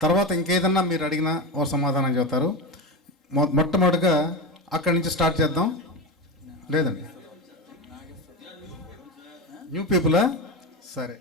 తర్వాత ఇంకేదన్నా మీరు అడిగినా ఓ సమాధానం చెబుతారు. మొట్టమొదటిగా అక్కడి నుంచి స్టార్ట్ చేద్దాం. లేదండి, న్యూ పీపులా? సరే.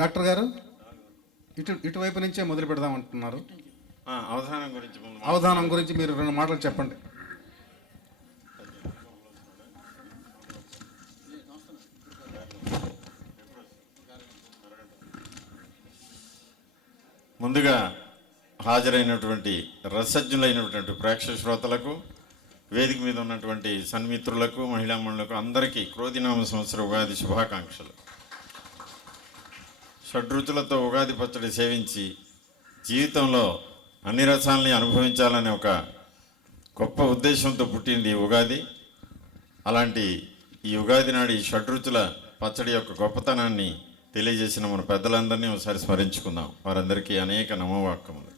డాక్టర్ గారు ఇటువైపు నుంచే మొదలు పెడదాం అంటున్నారు. అవధానం గురించి మీరు 2 మాటలు చెప్పండి. ముందుగా హాజరైనటువంటి రసజ్ఞులైనటువంటి ప్రేక్షక శ్రోతలకు, వేదిక మీద ఉన్నటువంటి సన్మిత్రులకు, మహిళామణులకు అందరికీ క్రోధినామ సంవత్సర ఉగాది శుభాకాంక్షలు. షడ్రుచులతో ఉగాది పచ్చడి సేవించి జీవితంలో అన్ని రసాలని అనుభవించాలనే ఒక గొప్ప ఉద్దేశంతో పుట్టింది ఈ ఉగాది. అలాంటి ఈ ఉగాది నాడు ఈ షడ్రుచుల పచ్చడి యొక్క గొప్పతనాన్ని తెలియజేసిన మన పెద్దలందరినీ ఒకసారి స్మరించుకుందాం. వారందరికీ అనేక నమోవాక్యములు.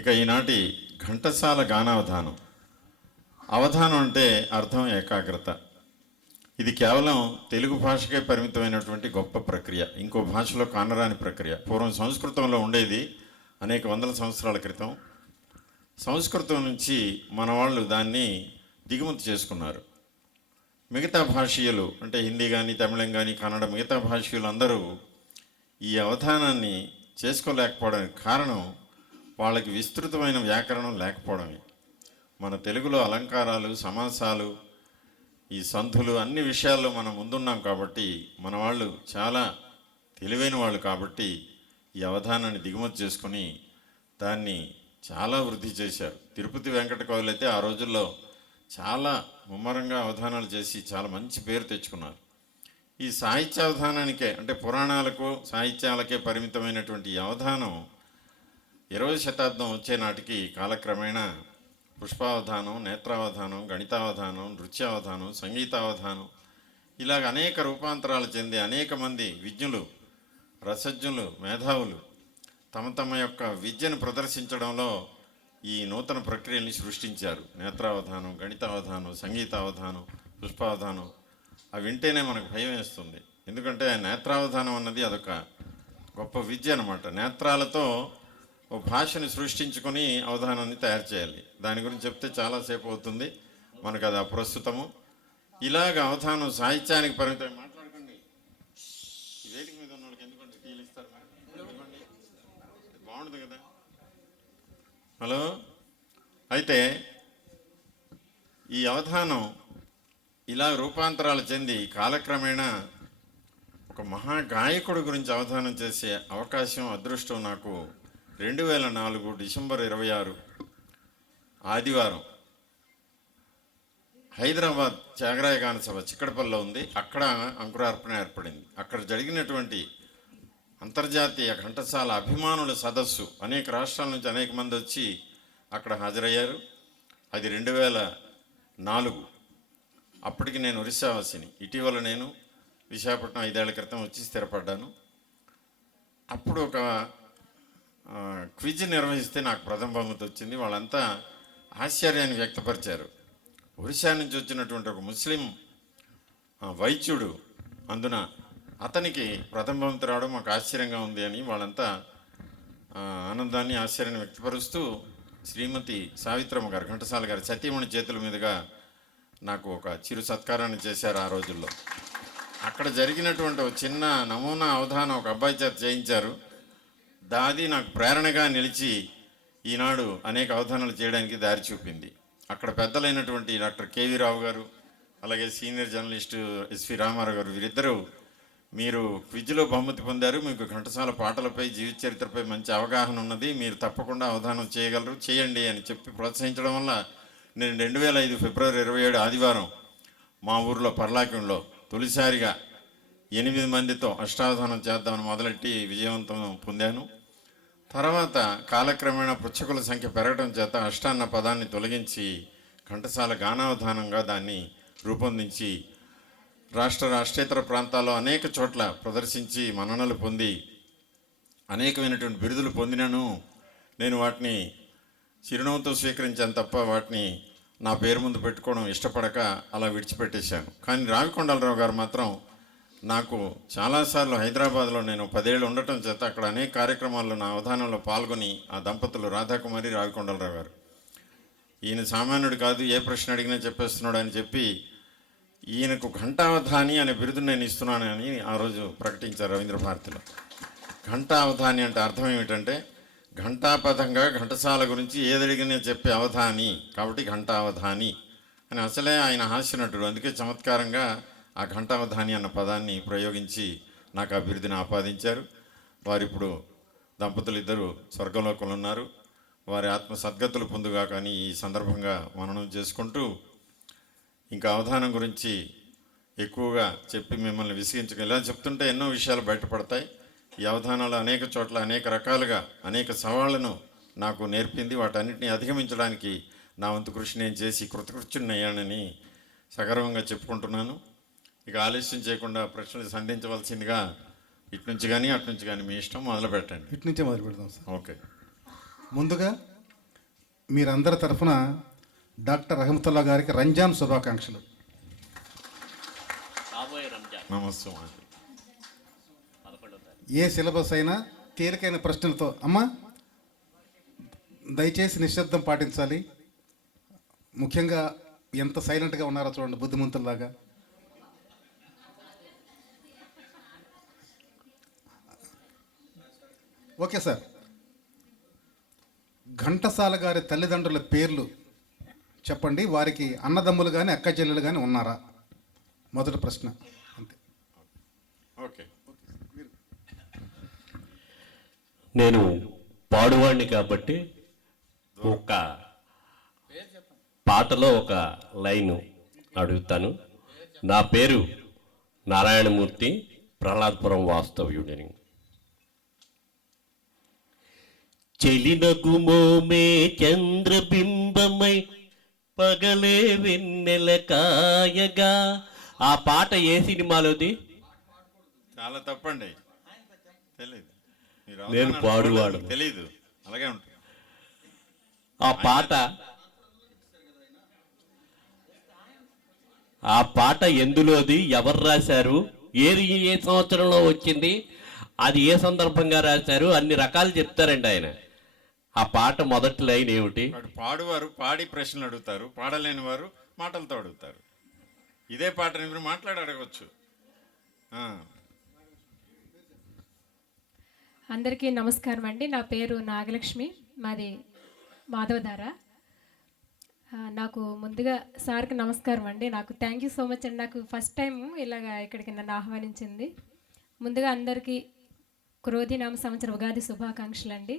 ఇక ఈనాటి ఘంటసాల గానావధానం. అవధానం అంటే అర్థం ఏకాగ్రత. ఇది కేవలం తెలుగు భాషకే పరిమితమైనటువంటి గొప్ప ప్రక్రియ, ఇంకో భాషలో కానరాని ప్రక్రియ. పూర్వం సంస్కృతంలో ఉండేది, అనేక వందల సంవత్సరాల క్రితం. సంస్కృతం నుంచి మన వాళ్ళు దాన్ని దిగుమతి చేసుకున్నారు. మిగతా భాషీయులు అంటే హిందీ కానీ, తమిళం కానీ, కన్నడ, మిగతా భాషీయులు అందరూ ఈ అవధానాన్ని చేసుకోలేకపోవడానికి కారణం వాళ్ళకి విస్తృతమైన వ్యాకరణం లేకపోవడమే. మన తెలుగులో అలంకారాలు, సమాసాలు, ఈ సంధులు, అన్ని విషయాల్లో మనం ముందున్నాం కాబట్టి, మన వాళ్ళు చాలా తెలివైన వాళ్ళు కాబట్టి ఈ అవధానాన్ని దిగుమతి చేసుకుని దాన్ని చాలా వృద్ధి చేశారు. తిరుపతి వెంకట కవులు అయితే ఆ రోజుల్లో చాలా ముమ్మరంగా అవధానాలు చేసి చాలా మంచి పేరు తెచ్చుకున్నారు. ఈ సాహిత్య అవధానానికే అంటే పురాణాలకు, సాహిత్యాలకే పరిమితమైనటువంటి ఈ అవధానం 20వ శతాబ్దం వచ్చే నాటికి కాలక్రమేణా పుష్పావధానం, నేత్రావధానం, గణితావధానం, నృత్యావధానం, సంగీతావధానం, ఇలాగ అనేక రూపాంతరాలు చెంది అనేక మంది విజ్ఞులు, రసజ్ఞులు, మేధావులు తమ తమ యొక్క విద్యను ప్రదర్శించడంలో ఈ నూతన ప్రక్రియల్ని సృష్టించారు. నేత్రావధానం, గణితావధానం, సంగీతావధానం, పుష్పావధానం. అవి వింటేనే మనకు భయం వేస్తుంది. ఎందుకంటే నేత్రావధానం అన్నది అదొక గొప్ప విద్య అన్నమాట. నేత్రాలతో ఓ భాషని సృష్టించుకొని అవధానాన్ని తయారు చేయాలి. దాని గురించి చెప్తే చాలాసేపు అవుతుంది, మనకు అది అప్రస్తుతము. ఇలాగ అవధానం సాహిత్యానికి పరిమితం. మాట్లాడకండి, ఈ వేదిక మీద ఉన్న వాళ్ళకి ఎందుకంటే టీలు ఇస్తారు, బాగుంటుంది కదా. హలో. అయితే ఈ అవధానం ఇలా రూపాంతరాలు చెంది కాలక్రమేణా ఒక మహాగాయకుడు గురించి అవధానం చేసే అవకాశం, అదృష్టం నాకు 2004 డిసెంబర్ 26 ఆదివారం హైదరాబాద్ త్యాగరాయ గాన సభ చిక్కడపల్లిలో ఉంది. అక్కడ అంకురార్పణ ఏర్పడింది. అక్కడ జరిగినటువంటి అంతర్జాతీయ ఘంటసాల అభిమానుల సదస్సు, అనేక రాష్ట్రాల నుంచి అనేక మంది వచ్చి అక్కడ హాజరయ్యారు. అది 2004. అప్పటికి నేను ఒరిస్సావాసిని. ఇటీవల నేను విశాఖపట్నం 5 ఏళ్ల క్రితం వచ్చి స్థిరపడ్డాను. అప్పుడు ఒక క్విజ్ నిర్వహిస్తే నాకు ప్రథమ బహుమతి వచ్చింది. వాళ్ళంతా ఆశ్చర్యాన్ని వ్యక్తపరిచారు. ఒరిస్సా నుంచి వచ్చినటువంటి ఒక ముస్లిం వైద్యుడు, అందున అతనికి ప్రథమ బహుమతి రావడం మాకు ఆశ్చర్యంగా ఉంది అని వాళ్ళంతా ఆనందాన్ని, ఆశ్చర్యాన్ని వ్యక్తపరుస్తూ శ్రీమతి సావిత్రమ్మ గారు, ఘంటసాల గారి సతీమణి చేతుల మీదుగా నాకు ఒక చిరు సత్కారాన్ని చేశారు. ఆ రోజుల్లో అక్కడ జరిగినటువంటి ఒక చిన్న నమూనా అవధానం ఒక అబ్బాయి చేత చేయించారు. దాది నాకు ప్రేరణగా నిలిచి ఈనాడు అనేక అవధానాలు చేయడానికి దారి చూపింది. అక్కడ పెద్దలైనటువంటి డాక్టర్ కేవీ రావు గారు, అలాగే సీనియర్ జర్నలిస్టు ఎస్వి రామారావు గారు, వీరిద్దరూ మీరు క్విజ్లో బహుమతి పొందారు, మీకు ఘంటసాల పాటలపై, జీవిత చరిత్రపై మంచి అవగాహన ఉన్నది, మీరు తప్పకుండా అవధానం చేయగలరు, చేయండి అని చెప్పి ప్రోత్సహించడం వల్ల నేను 2005 ఫిబ్రవరి 27 ఆదివారం మా ఊర్లో పర్లాక్యంలో తొలిసారిగా 8 మందితో అష్టావధానం చేద్దామని మొదలెట్టి విజయవంతం పొందాను. తర్వాత కాలక్రమేణా పుచ్చకుల సంఖ్య పెరగడం చేత అష్టాన్న పదాన్ని తొలగించి ఘంటసాల గానావధానంగా దాన్ని రూపొందించి రాష్ట్రేతర ప్రాంతాల్లో అనేక చోట్ల ప్రదర్శించి మన్ననలు పొంది అనేకమైనటువంటి బిరుదులు పొందినను నేను వాటిని చిరునవ్వుతో స్వీకరించాను తప్ప వాటిని నా పేరు ముందు పెట్టుకోవడం ఇష్టపడక అలా విడిచిపెట్టేశాను. కానీ రావికొండలరావు గారు మాత్రం నాకు చాలాసార్లు హైదరాబాద్లో నేను 10 ఏళ్ళు ఉండటం చేత అక్కడ అనేక కార్యక్రమాల్లో నా అవధానంలో పాల్గొని ఆ దంపతులు రాధాకుమారి రావికొండలరావు గారు ఈయన సామాన్యుడు కాదు, ఏ ప్రశ్న అడిగినా చెప్పేస్తున్నాడు అని చెప్పి ఈయనకు ఘంటావధాని అనే బిరుదు నేను ఇస్తున్నాను అని ఆ రోజు ప్రకటించారు రవీంద్ర భారతిలో. ఘంటావధాని అంటే అర్థం ఏమిటంటే ఘంటాపథంగా ఘంటసాల గురించి ఏదడిగినా చెప్పే అవధాని, కాబట్టి ఘంటావధాని అని. అసలే ఆయన హాస్యనటుడు, అందుకే చమత్కారంగా ఆ ఘంటావధాని అన్న పదాన్ని ప్రయోగించి నాకు ఆ బిరుదుని ఆపాదించారు. వారిప్పుడు దంపతులు ఇద్దరు స్వర్గలోకంలో ఉన్నారు. వారి ఆత్మ సద్గతులు పొందుగా కానీ ఈ సందర్భంగా మననం చేసుకుంటూ ఇంకా అవధానం గురించి ఎక్కువగా చెప్పి మిమ్మల్ని విసిగించక ఇలా చెప్తుంటే ఎన్నో విషయాలు బయటపడతాయి. ఈ అవధానాలు అనేక చోట్ల అనేక రకాలుగా అనేక సవాళ్లను నాకు నేర్పింది. వాటన్నిటిని అధిగమించడానికి నా వంతు కృషి నేను చేసి కృతకృత్యున్నయ్యానని సగర్వంగా చెప్పుకుంటున్నాను. ఇక ఆలస్యం చేయకుండా ప్రశ్నలు సంధించవలసిందిగా ఇటు నుంచి కానీ అటు నుంచి కానీ మీ ఇష్టం, మొదలు పెట్టండి. ఇటు నుంచే మొదలు పెడదాం సార్. ఓకే. ముందుగా మీరందరి తరఫున డాక్టర్ రహమతుల్లా గారికి రంజాన్ శుభాకాంక్షలు. నమస్తే. ఏ సిలబస్ అయినా తేలికైన ప్రశ్నలతో. అమ్మా దయచేసి నిశ్శబ్దం పాటించాలి. ముఖ్యంగా ఎంత సైలెంట్గా ఉన్నారో చూడండి, బుద్ధిమంతుల్లాగా. Okay sir. ఘంటసాల గారి తల్లిదండ్రుల పేర్లు చెప్పండి. వారికి అన్నదమ్ములు కానీ అక్క చెల్లెలు కానీ ఉన్నారా? మొదటి ప్రశ్న. అంతే. ఓకే. నేను పాడువాడిని కాబట్టి ఒక పాటలో ఒక లైను అడుగుతాను. నా పేరు నారాయణమూర్తి, ప్రహ్లాదపురం వాస్తవ్యుడిని. చెలినగుమోమే చంద్రబింబమై పగలే వెన్నెల కాయగా. ఆ పాట ఏ సినిమాలోది? చాలా తప్పండి, తెలీదు. నేను పాడువాడు, తెలీదు. అలాగే ఉంటుంది. ఆ పాట ఎందులోది? ఎవరు రాశారు? ఏది ఏ సంవత్సరంలో వచ్చింది? అది ఏ సందర్భంగా రాశారు? అన్ని రకాలు చెప్తారండి ఆయన. ఆ పాట మొదటి లైన్ ఏమిటి? పాడువారు పాడి ప్రశ్నలు అడుగుతారు, పాడలేని వారు మాటలతో అడుగుతారు. ఇదే పాటని మీరు మాట్లాడి అడగవచ్చు. అందరికీ నమస్కారం అండి. నా పేరు నాగలక్ష్మి, మాది మాధవధార. నాకు ముందుగా సార్కి నమస్కారం అండి. నాకు థ్యాంక్ యూ సో మచ్ అండి. నాకు ఫస్ట్ టైం ఇలాగా ఇక్కడికి నన్ను ఆహ్వానించింది. ముందుగా అందరికీ క్రోధినామ సంవత్సర ఉగాది శుభాకాంక్షలు అండి.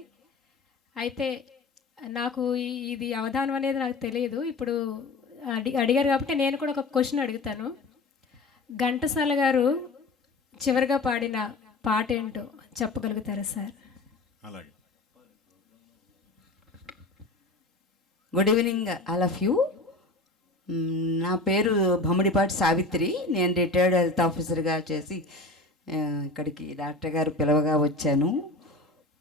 అయితే నాకు ఇది అవధానం అనేది నాకు తెలియదు. ఇప్పుడు అడిగారు కాబట్టి నేను కూడా ఒక క్వశ్చన్ అడుగుతాను. ఘంటసాల గారు చివరిగా పాడిన పాట ఏంటో చెప్పగలుగుతారా సార్? అలాగే. Good evening all of you. నా పేరు భమిడిపాటి సావిత్రి. నేను రిటైర్డ్ హెల్త్ ఆఫీసర్గా చేసి ఇక్కడికి డాక్టర్ గారు పిలవగా వచ్చాను.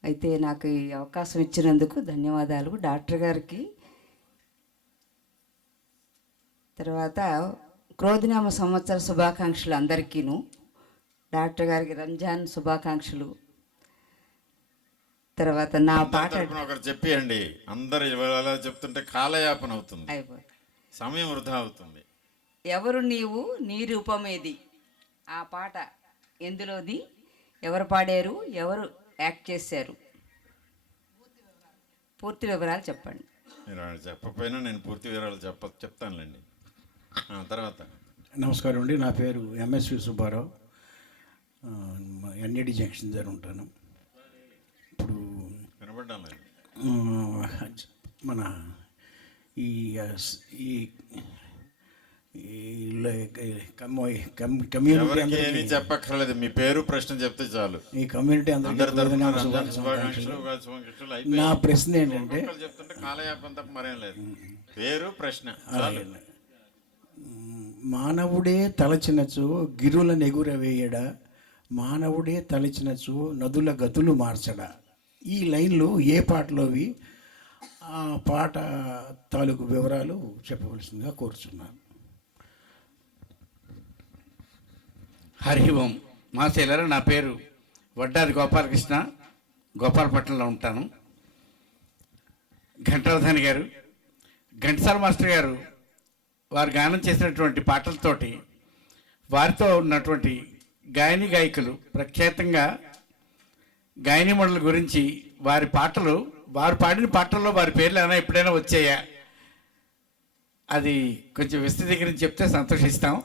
అయితే నాకు ఈ అవకాశం ఇచ్చినందుకు ధన్యవాదాలు డాక్టర్ గారికి. తర్వాత క్రోధినామ సంవత్సర శుభాకాంక్షలు అందరికీను. డాక్టర్ గారికి రంజాన్ శుభాకాంక్షలు. తర్వాత నా పాట ఒకరు చెప్పియండి. అందరు ఇలా చెప్తుంటే కాలయాపన అవుతుంది, అయిపోయి సమయం వృధా అవుతుంది. ఎవరు నీవు నీ రూపమేది, ఆ పాట ఎందులోది, ఎవరు పాడారు, ఎవరు యాక్ట్ చేశారు, పూర్తి వివరాలు చెప్పండి. మీరు చెప్పకపోయినా నేను పూర్తి వివరాలు చెప్తానులేండి. తర్వాత నమస్కారం అండి. నా పేరు ఎంఎస్వి సుబ్బారావు. ఎన్ఏడి జంక్షన్ దగ్గర ఉంటాను. ఇప్పుడు వినపడ్డాను. మన ఈ కమ్యూనిటీ ఏమీ చెప్పక్కర్లేదు, మీ పేరు ప్రశ్న చెప్తే చాలు. ఈ కమ్యూనిటీ అందరికీ నా ప్రశ్న ఏంటంటే, చెప్తుంటే కాలయాపన తప్ప మరేం లేదు. పేరు ప్రశ్న. మానవుడే తలచినచో గిరుల నెగురవేయడ, మానవుడే తలచినచో నదుల గతులు మార్చడా. ఈ లైన్లు ఏ పాటలోవి, ఆ పాట తాలూకు వివరాలు చెప్పవలసిందిగా కోరుచున్నాను. హరి ఓం. మా శైలర, నా పేరు వడ్డాది గోపాలకృష్ణ, గోపాలపట్నంలో ఉంటాను. ఘంటావధాని గారు, ఘంటసాల మాస్టర్ గారు వారు గానం చేసినటువంటి పాటలతోటి వారితో ఉన్నటువంటి గాయని గాయకులు, ప్రఖ్యాతంగా గాయని మండలి గురించి వారి పాటలు, వారు పాడిన పాటల్లో వారి పేర్లు ఏమైనా ఎప్పుడైనా వచ్చాయా, అది కొంచెం విస్తృతీకరించి చెప్తే సంతోషిస్తాం.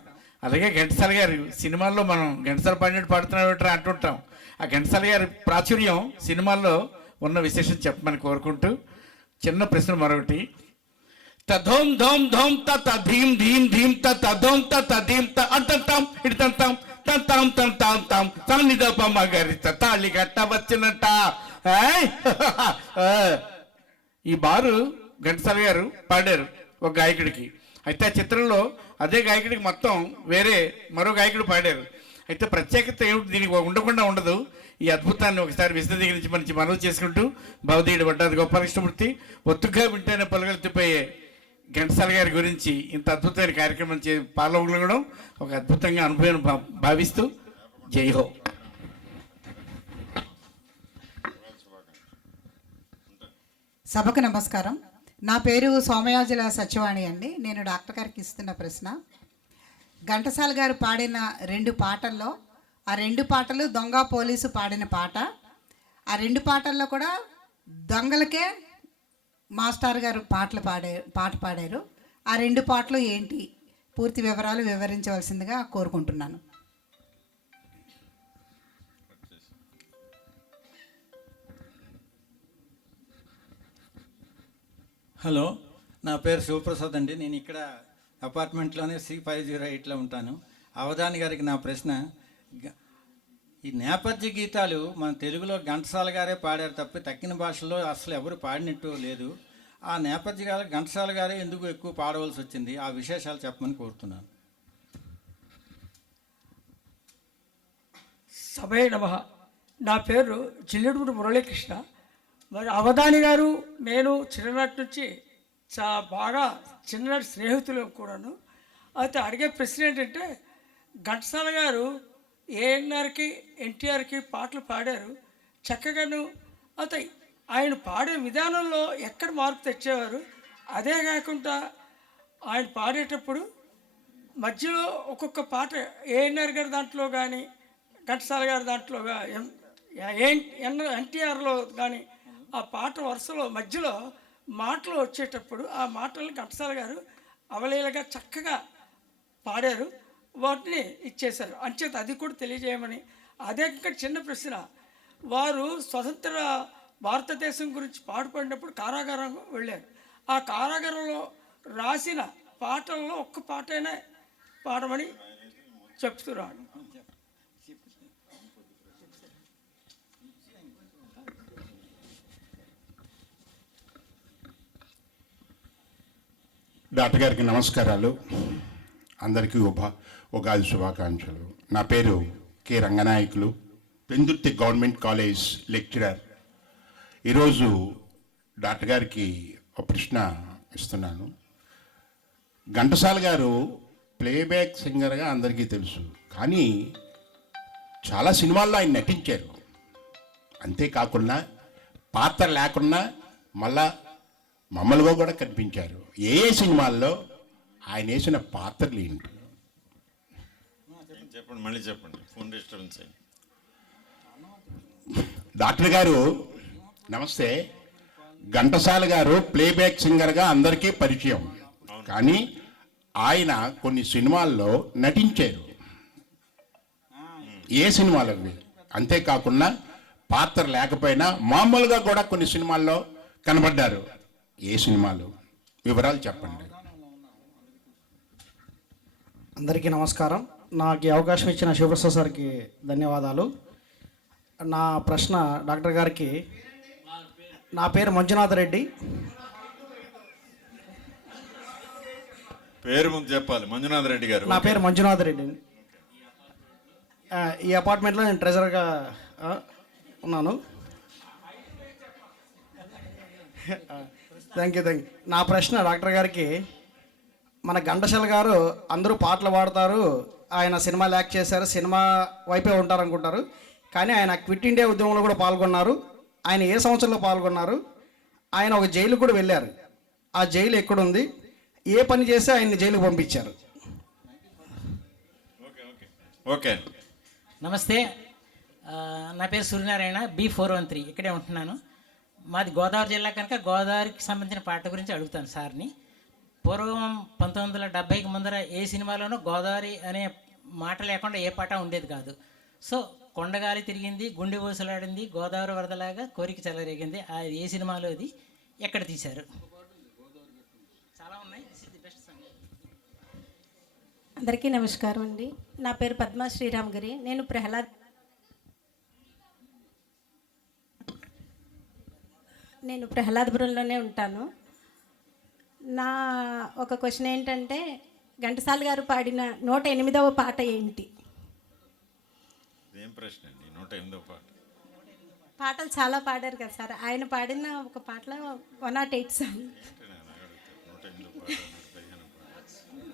అలాగే ఘంటసాల గారు సినిమాల్లో మనం ఘంటసాల పాడినట్టు పాడుతున్నట్టు అంటుంటాం. ఆ ఘంటసాల గారి ప్రాచుర్యం సినిమాల్లో ఉన్న విశేషం చెప్పమని కోరుకుంటూ చిన్న ప్రశ్న మరొకటి. తధోం ధోం ధోం త ధీం ధీం ధీం తధోం ధీం త అంటాం ఇడుతాం తంతాం తంతాం తాం సన్నిధపమ్మ గారి తాళి గట్ట వచ్చినట్ట. ఈ బారు ఘంటసాల గారు పాడారు ఒక గాయకుడికి. అయితే ఆ చిత్రంలో అదే గాయకుడికి మొత్తం వేరే మరో గాయకుడు పాడారు. అయితే ప్రత్యేకత ఏమిటి దీనికి ఉండకుండా ఉండదు. ఈ అద్భుతాన్ని ఒకసారి విశదీకరించి మంచి మనవి చేసుకుంటూ భవదీయుడు వడ్డాది గోపాలకృష్ణమూర్తి, ఒత్తుగా వింటైన పలుగెత్తిపోయే ఘంటసాల గారి గురించి ఇంత అద్భుతమైన కార్యక్రమం పాల్గొనడం ఒక అద్భుతంగా అనుభవం భావిస్తూ జై హో. సభకు నమస్కారం. నా పేరు సోమయాజుల సత్యవాణి అండి. నేను డాక్టర్ గారికి ఇస్తున్న ప్రశ్న, ఘంటసాల గారు పాడిన 2 పాటల్లో, ఆ 2 పాటలు దొంగ పోలీసు పాడిన పాట, ఆ 2 పాటల్లో కూడా దొంగలకే మాస్టర్ గారు పాట పాడారు. ఆ 2 పాటలు ఏంటి, పూర్తి వివరాలు వివరించవలసిందిగా కోరుకుంటున్నాను. హలో, నా పేరు శివప్రసాద్ అండి. నేను ఇక్కడ అపార్ట్మెంట్లోనే C508లో ఉంటాను. అవధాని గారికి నా ప్రశ్న, ఈ నేపథ్య గీతాలు మన తెలుగులో ఘంటసాల గారే పాడారు తప్ప తక్కిన భాషల్లో అసలు ఎవరు పాడినట్టు లేదు. ఆ నేపథ్య గారు ఘంటసాల గారే ఎందుకు ఎక్కువ పాడవలసి వచ్చింది, ఆ విశేషాలు చెప్పమని కోరుతున్నాను. సభే నమః. నా పేరు జిల్లెడూరు మురళీకృష్ణ. మరి అవధాని గారు నేను చిన్ననాటి నుంచి బాగా చిన్ననాటి స్నేహితులు కూడాను. అయితే అడిగే ప్రశ్న ఏంటంటే, ఘంటసాల గారు ఏఎన్ఆర్కి ఎన్టీఆర్కి పాటలు పాడారు చక్కగాను. అయితే ఆయన పాడే విధానంలో ఎక్కడ మార్పు తెచ్చేవారు, అదే కాకుండా ఆయన పాడేటప్పుడు మధ్యలో ఒక్కొక్క పాట ఏఎన్ఆర్ గారి దాంట్లో కానీ ఘంటసాల గారి దాంట్లో ఎన్టీఆర్లో కానీ ఆ పాట వరుసలో మధ్యలో మాటలు వచ్చేటప్పుడు ఆ మాటలను ఘంటసాల గారు అవలీలగా చక్కగా పాడారు, వాటిని ఇచ్చేశారు. అంచేత అది కూడా తెలియజేయమని. అదే ఇంకా చిన్న ప్రశ్న, వారు స్వతంత్ర భారతదేశం గురించి పాడుపడినప్పుడు కారాగారం వెళ్ళారు. ఆ కారాగారంలో రాసిన పాటల్లో ఒక్క పాటైనా పాడమని చెప్తున్నాను. డాక్టర్ గారికి నమస్కారాలు. అందరికీ ఉగాది శుభాకాంక్షలు. నా పేరు K Ranganayakulu, Pendurthi government college lecturer. ఈరోజు డాక్టర్ గారికి ఒక ప్రశ్న ఇస్తున్నాను. ఘంటసాల గారు ప్లేబ్యాక్ సింగర్గా అందరికీ తెలుసు, కానీ చాలా సినిమాల్లో ఆయన నటించారు. అంతేకాకుండా పాత్ర లేకున్నా మళ్ళా మమ్మల్గా కూడా కనిపించారు. ఏ సినిమాల్లో ఆయన వేసిన పాత్రలు ఏంటి? చెప్పండి, మళ్ళీ చెప్పండి, ఫోన్ డిస్టర్బెన్స్ అయ్యి. డాక్టర్ గారు నమస్తే. ఘంటసాల గారు ప్లేబ్యాక్ సింగర్గా అందరికీ పరిచయం, కానీ ఆయన కొన్ని సినిమాల్లో నటించారు. ఏ సినిమాలు అవి? అంతేకాకుండా పాత్ర లేకపోయినా మామూలుగా కూడా కొన్ని సినిమాల్లో కనబడ్డారు. ఏ సినిమాలు? వివరాలు చెప్పండి. అందరికీ నమస్కారం. నాకు ఈ అవకాశం ఇచ్చిన శివప్రసాద్ సార్కి ధన్యవాదాలు. నా ప్రశ్న డాక్టర్ గారికి, నా పేరు మంజునాథ్ రెడ్డి. పేరు ముందు చెప్పాలి. మంజునాథ్ రెడ్డి గారు. నా పేరు మంజునాథ్ రెడ్డి అండి. ఈ అపార్ట్మెంట్లో నేను ట్రెజరర్గా ఉన్నాను. Thank you. నా ప్రశ్న డాక్టర్ గారికి, మన ఘంటసాల గారు అందరూ పాటలు పాడతారు, ఆయన సినిమాలు యాక్ట్ చేశారు, సినిమా వైపే ఉంటారు అనుకుంటారు, కానీ ఆయన క్విట్ ఇండియా ఉద్యమంలో కూడా పాల్గొన్నారు. ఆయన ఏ సంవత్సరంలో పాల్గొన్నారు? ఆయన ఒక జైలుకు కూడా వెళ్ళారు. ఆ జైలు ఎక్కడుంది? ఏ పని చేస్తే ఆయన్ని జైలుకు పంపించారు? ఓకే. నమస్తే, నా పేరు సూర్యనారాయణ, B413, ఇక్కడే ఉంటున్నాను. మాది గోదావరి జిల్లా కనుక గోదావరికి సంబంధించిన పాట గురించి అడుగుతాను సార్ని. పూర్వం 1970కి ముందర ఏ సినిమాలోనూ గోదావరి అనే మాట లేకుండా ఏ పాట ఉండేది కాదు. సో కొండగాలి తిరిగింది, గుండె ఊసలాడింది, గోదావరి వరదలాగా కోరిక చెలరేగింది, ఏ సినిమాలో అది ఎక్కడ తీశారు? చాలా ఉన్నాయి. అందరికీ నమస్కారం అండి. నా పేరు పద్మా శ్రీరామగిరి. నేను ప్రహ్లాదపురంలోనే ఉంటాను. నా ఒక క్వశ్చన్ ఏంటంటే, ఘంటసాల గారు పాడిన 108వ పాట ఏంటి? ఏం ప్రశ్న అండి? 108వ పాట. పాటలు చాలా పాడారు కదా సార్, ఆయన పాడిన ఒక పాటలో 108 సాంగ్.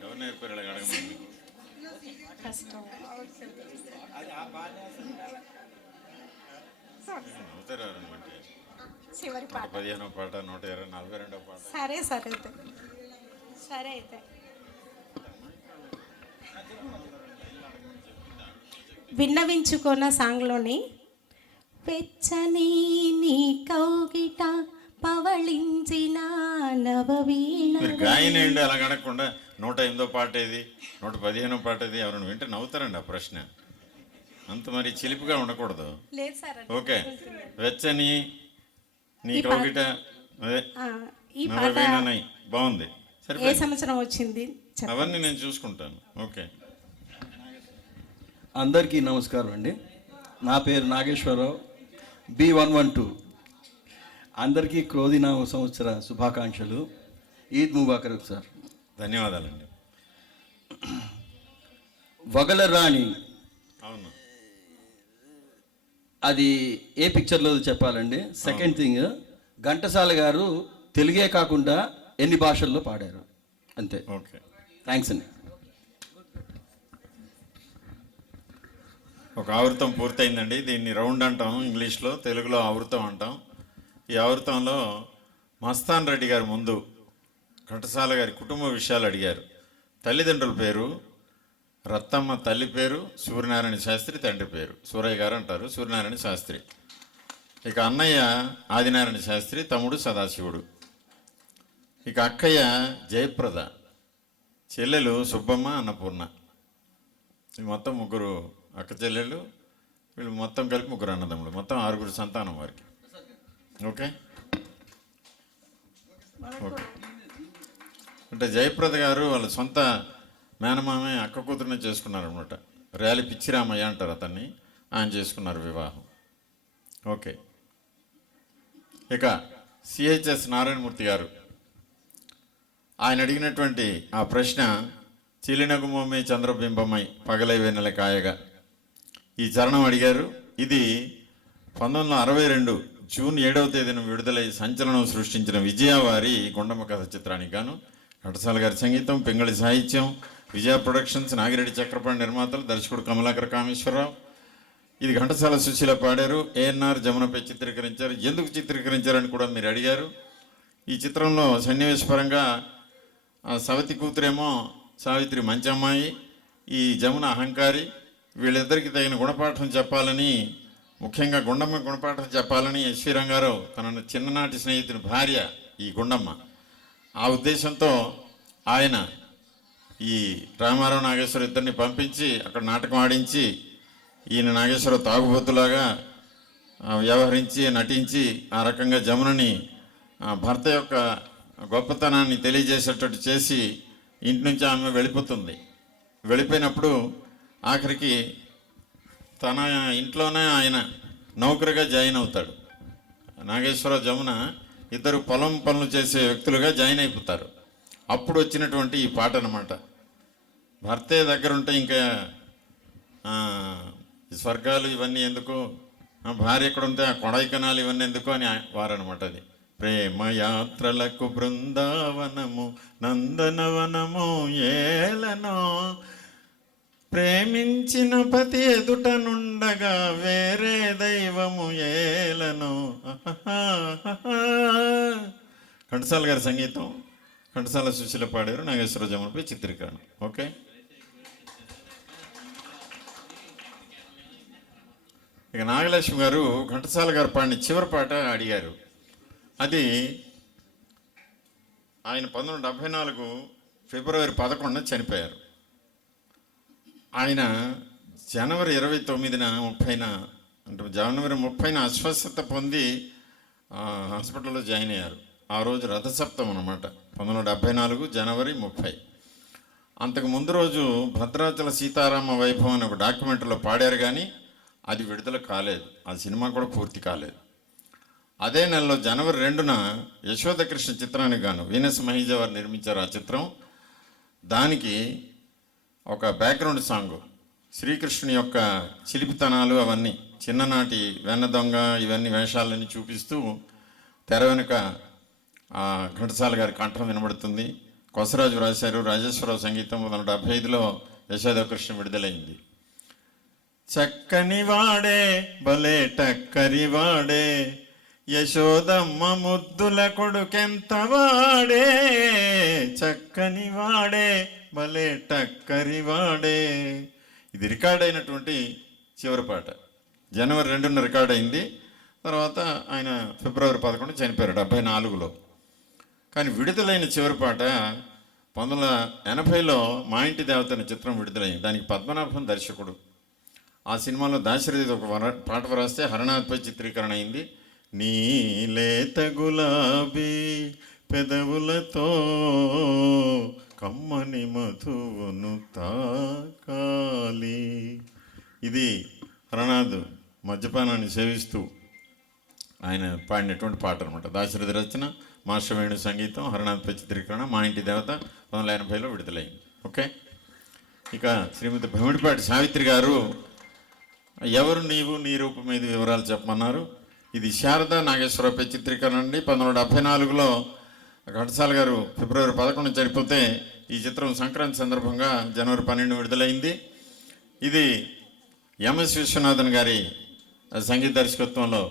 ఎవరు నేర్పారు ఇలా అడగమని? కష్టం. అవుతారా? చివరి పాట 15వ పాట, 120, 42వ పాట. సరే అయితే విన్నవించుకున్న సాంగ్లోని వెచ్చని నీ కౌగిట పవళించిన నవవీణ. మీరు గాయనండి అలా అడగకుండా 108వ పాట ఏది, 115వ పాట ఏది ఎవరైనా వింటే నవ్వుతారండి. ఆ ప్రశ్న అంత మరి చిలిపిగా ఉండకూడదు. లేదు సార్. ఓకే. వెచ్చని నీ కౌగిట అదే ఈ పాట బాగుంది. ఏ సంవత్సరం వచ్చింది? అవన్నీ నేను చూసుకుంటాను. ఓకే. అందరికీ నమస్కారం అండి. నా పేరు నాగేశ్వరరావు, B112. అందరికీ క్రోధినామ సంవత్సర శుభాకాంక్షలు. ఈద్ ముబారక్ సార్. ధన్యవాదాలండి. వగల రాణి, అవును, అది ఏ పిక్చర్లో చెప్పాలండి? సెకండ్ థింగ్, ఘంటసాల గారు తెలుగే కాకుండా ఎన్ని భాషల్లో పాడారు? అంతే. ఓకే, థ్యాంక్స్ అండి. ఒక ఆవృతం పూర్తయిందండి. దీన్ని రౌండ్ అంటాం ఇంగ్లీష్లో, తెలుగులో ఆవృతం అంటాం. ఈ ఆవృతంలో మస్తాన్ రెడ్డి గారు ముందు ఘంటసాల గారి కుటుంబ విషయాలు అడిగారు. తల్లిదండ్రుల పేరు రత్తమ్మ, తల్లి పేరు సూర్యనారాయణ శాస్త్రి, తండ్రి పేరు సూరయ్య గారు అంటారు, సూర్యనారాయణ శాస్త్రి. ఇక అన్నయ్య ఆదినారాయణ శాస్త్రి, తమ్ముడు సదాశివుడు. ఇక అక్కయ్య జయప్రద, చెల్లెలు సుబ్బమ్మ, అన్నపూర్ణ. ఈ మొత్తం ముగ్గురు అక్క చెల్లెళ్ళు, వీళ్ళు మొత్తం కలిపి ముగ్గురు అన్నదమ్ములు, మొత్తం 6 సంతానం వారికి. ఓకే. ఓకే. అంటే జయప్రద గారు వాళ్ళ సొంత మేనమామే అక్క కూతురునే చేసుకున్నారనమాట. ర్యాలీ పిచ్చిరామయ్య అంటారు అతన్ని, ఆయన చేసుకున్నారు వివాహం. ఓకే. ఇక సిహెచ్ఎస్ నారాయణమూర్తి గారు, ఆయన అడిగినటువంటి ఆ ప్రశ్న చిలినగుమొమ్మి చంద్రబింబమై పగలై వెన్నెల కాయగా, ఈ చరణం అడిగారు. ఇది 1962 జూన్ 7వ తేదీన విడుదలై సంచలనం సృష్టించిన విజయవారి గుండమ్మ కథ చిత్రానికి గాను ఘంటసాల గారి సంగీతం, పింగళి సాహిత్యం, విజయ ప్రొడక్షన్స్, నాగిరెడ్డి చక్రపాణి నిర్మాతలు, దర్శకుడు కమలాకర కామేశ్వరరావు. ఇది ఘంటసాల సుశీల పాడారు, ఏఎన్ఆర్ జమునపై చిత్రీకరించారు. ఎందుకు చిత్రీకరించారని కూడా మీరు అడిగారు. ఈ చిత్రంలో సన్నివేశపరంగా సవతి కూతురేమో సావిత్రి మంచి అమ్మాయి, ఈ జమున అహంకారి. వీళ్ళిద్దరికీ తగిన గుణపాఠం చెప్పాలని, ముఖ్యంగా గుండమ్మ గుణపాఠం చెప్పాలని ఎస్వి రంగారావు తన చిన్ననాటి స్నేహితుని భార్య ఈ గుండమ్మ, ఆ ఉద్దేశంతో ఆయన ఈ రామారావు నాగేశ్వరం ఇద్దరిని పంపించి అక్కడ నాటకం ఆడించి, ఈయన నాగేశ్వరరావు తాగుబోతులాగా వ్యవహరించి నటించి ఆ రకంగా జమునని భర్త యొక్క గొప్పతనాన్ని తెలియజేసేటట్టు చేసి ఇంటి నుంచి ఆమె వెళ్ళిపోతుంది. వెళ్ళిపోయినప్పుడు ఆఖరికి తన ఇంట్లోనే ఆయన నౌకరుగా జాయిన్ అవుతాడు. నాగేశ్వరరావు, జమున ఇద్దరు పొలం పనులు చేసే వ్యక్తులుగా జాయిన్ అయిపోతారు. అప్పుడు వచ్చినటువంటి ఈ పాట అన్నమాట. భర్తే దగ్గర ఉంటే ఇంకా ఈ స్వర్గాలు ఇవన్నీ ఎందుకు, భార్య ఎక్కడ ఉంటే ఆ కొడైకనాలు ఇవన్నీ ఎందుకు అని వారనమాట. అది ప్రేమయాత్రలకు బృందావనము నందనవనము ఏలనో, ప్రేమించిన పతి ఎదుటనుండగా వేరే దైవము ఏలనో. ఘంటసాల గారి సంగీతం, ఘంటసాల సుశీల పాడారు, నాగేశ్వర జములపై చిత్రీకరణ. ఓకే, ఇక నాగలక్ష్మి గారు ఘంటసాల గారు పాడిన చివరి పాట అడిగారు. అది ఆయన 1974 ఫిబ్రవరి 11 చనిపోయారు. ఆయన జనవరి 29న 30న అంటే జనవరి 30న అస్వస్థత పొంది హాస్పిటల్లో జాయిన్ అయ్యారు. ఆ రోజు రథసప్తం అన్నమాట, 1974 జనవరి 30. అంతకు ముందు రోజు భద్రాచల సీతారామ వైభవం అనే ఒక డాక్యుమెంటరీలో పాడారు, కానీ అది విడుదల కాలేదు. ఆ సినిమా కూడా పూర్తి కాలేదు. అదే నెలలో జనవరి 2న యశోదకృష్ణ చిత్రానికి గాను వీనస్ మహీజ వారు నిర్మించారు ఆ చిత్రం. దానికి ఒక బ్యాక్గ్రౌండ్ సాంగ్, శ్రీకృష్ణుని యొక్క చిలిపితనాలు అవన్నీ, చిన్ననాటి వెన్న దొంగ ఇవన్నీ వేషాలన్నీ చూపిస్తూ తెర వెనుక ఘంటసాల గారి కంఠం వినబడుతుంది. కొసరాజు రాశారు, రాజేశ్వరరావు సంగీతం. 1975లో యశోదకృష్ణ విడుదలైంది. చక్కని వాడే భలే టక్కరి వాడే, యశోదమ్మ ముద్దుల కొడుకెంత వాడే, చక్కని వాడే భలే టక్కరి వాడే. ఇది రికార్డ్ అయినటువంటి చివరి పాట. జనవరి 2న రికార్డ్ అయింది. తర్వాత ఆయన ఫిబ్రవరి 11 చనిపోయారు 74లో. కానీ విడుదలైన చివరి పాట 1980లో మా ఇంటి దేవత అనే చిత్రం విడుదలైంది. దానికి పద్మనాభం దర్శకుడు. ఆ సినిమాలో దాశరథి ఒక పాట వ్రాస్తే హరనాథ్పై చిత్రీకరణ అయింది. నీ లేత గులాబీ పెదవులతో కమ్మని మధువును తాకాలి. ఇది హరనాథ్ మద్యపానాన్ని సేవిస్తూ ఆయన పాడినటువంటి పాట అనమాట. దాశరథి రచన, మాస్టర్ వేణు సంగీతం, హరనాథ్పై చిత్రీకరణ, మా ఇంటి దేవత 1980లో విడుదలైంది. ఓకే, ఇక శ్రీమతి భమిడిపాటి సావిత్రి గారు ఎవరు నీవు నీ రూపం మీద వివరాలు చెప్పమన్నారు. ఇది శారదా నాగేశ్వరరావుపై చిత్రీకరణ అండి. 1974లో ఘంటసాల గారు ఫిబ్రవరి 11 చనిపోతే ఈ చిత్రం సంక్రాంతి సందర్భంగా జనవరి 12 విడుదలైంది. ఇది ఎంఎస్ విశ్వనాథన్ గారి సంగీత దర్శకత్వంలో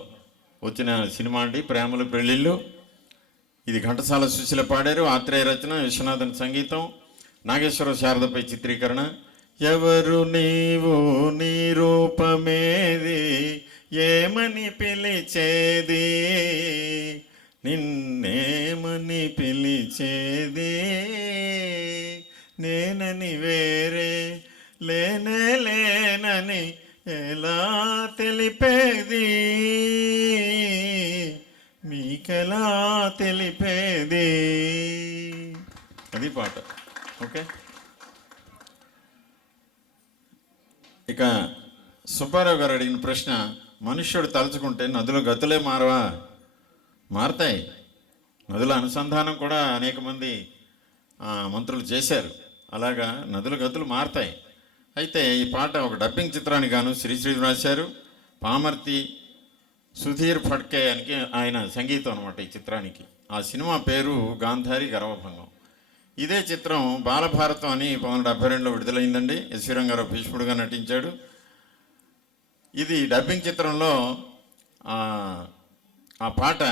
వచ్చిన సినిమా అండి, ప్రేమలు పెళ్ళిళ్ళు. ఇది ఘంటసాల సుశీల పాడారు, ఆత్రేయ రచన, విశ్వనాథన్ సంగీతం, నాగేశ్వరరావు శారదపై చిత్రీకరణ. ఎవరు నీవు నీ రూపమేది, ఏమని పిలిచేది, నిన్నేమని పిలిచేది, నేనని వేరే లేనే లేనని ఎలా తెలిపేది, మీకెలా తెలిపేది. అది పాట. ఓకే, ఇక సుబ్బారావు గారు అడిగిన ప్రశ్న, మనుష్యుడు తలుచుకుంటే నదుల గతులే మారవా? మారతాయి. నదుల అనుసంధానం కూడా అనేక మంది మంత్రులు చేశారు. అలాగా నదుల గతులు మారతాయి. అయితే ఈ పాట ఒక డబ్బింగ్ చిత్రానికి గాను శ్రీశ్రీ రాశారు. పామర్తి సుధీర్ ఫడ్కే అని ఆయన సంగీతం అనమాట ఈ చిత్రానికి. ఆ సినిమా పేరు గాంధారి గర్వభంగం. ఇదే చిత్రం బాలభారతం అని 1972లో విడుదలైందండి. ఎస్వి రంగారావు భీష్ముడుగా నటించాడు. ఇది డబ్బింగ్ చిత్రంలో ఆ పాట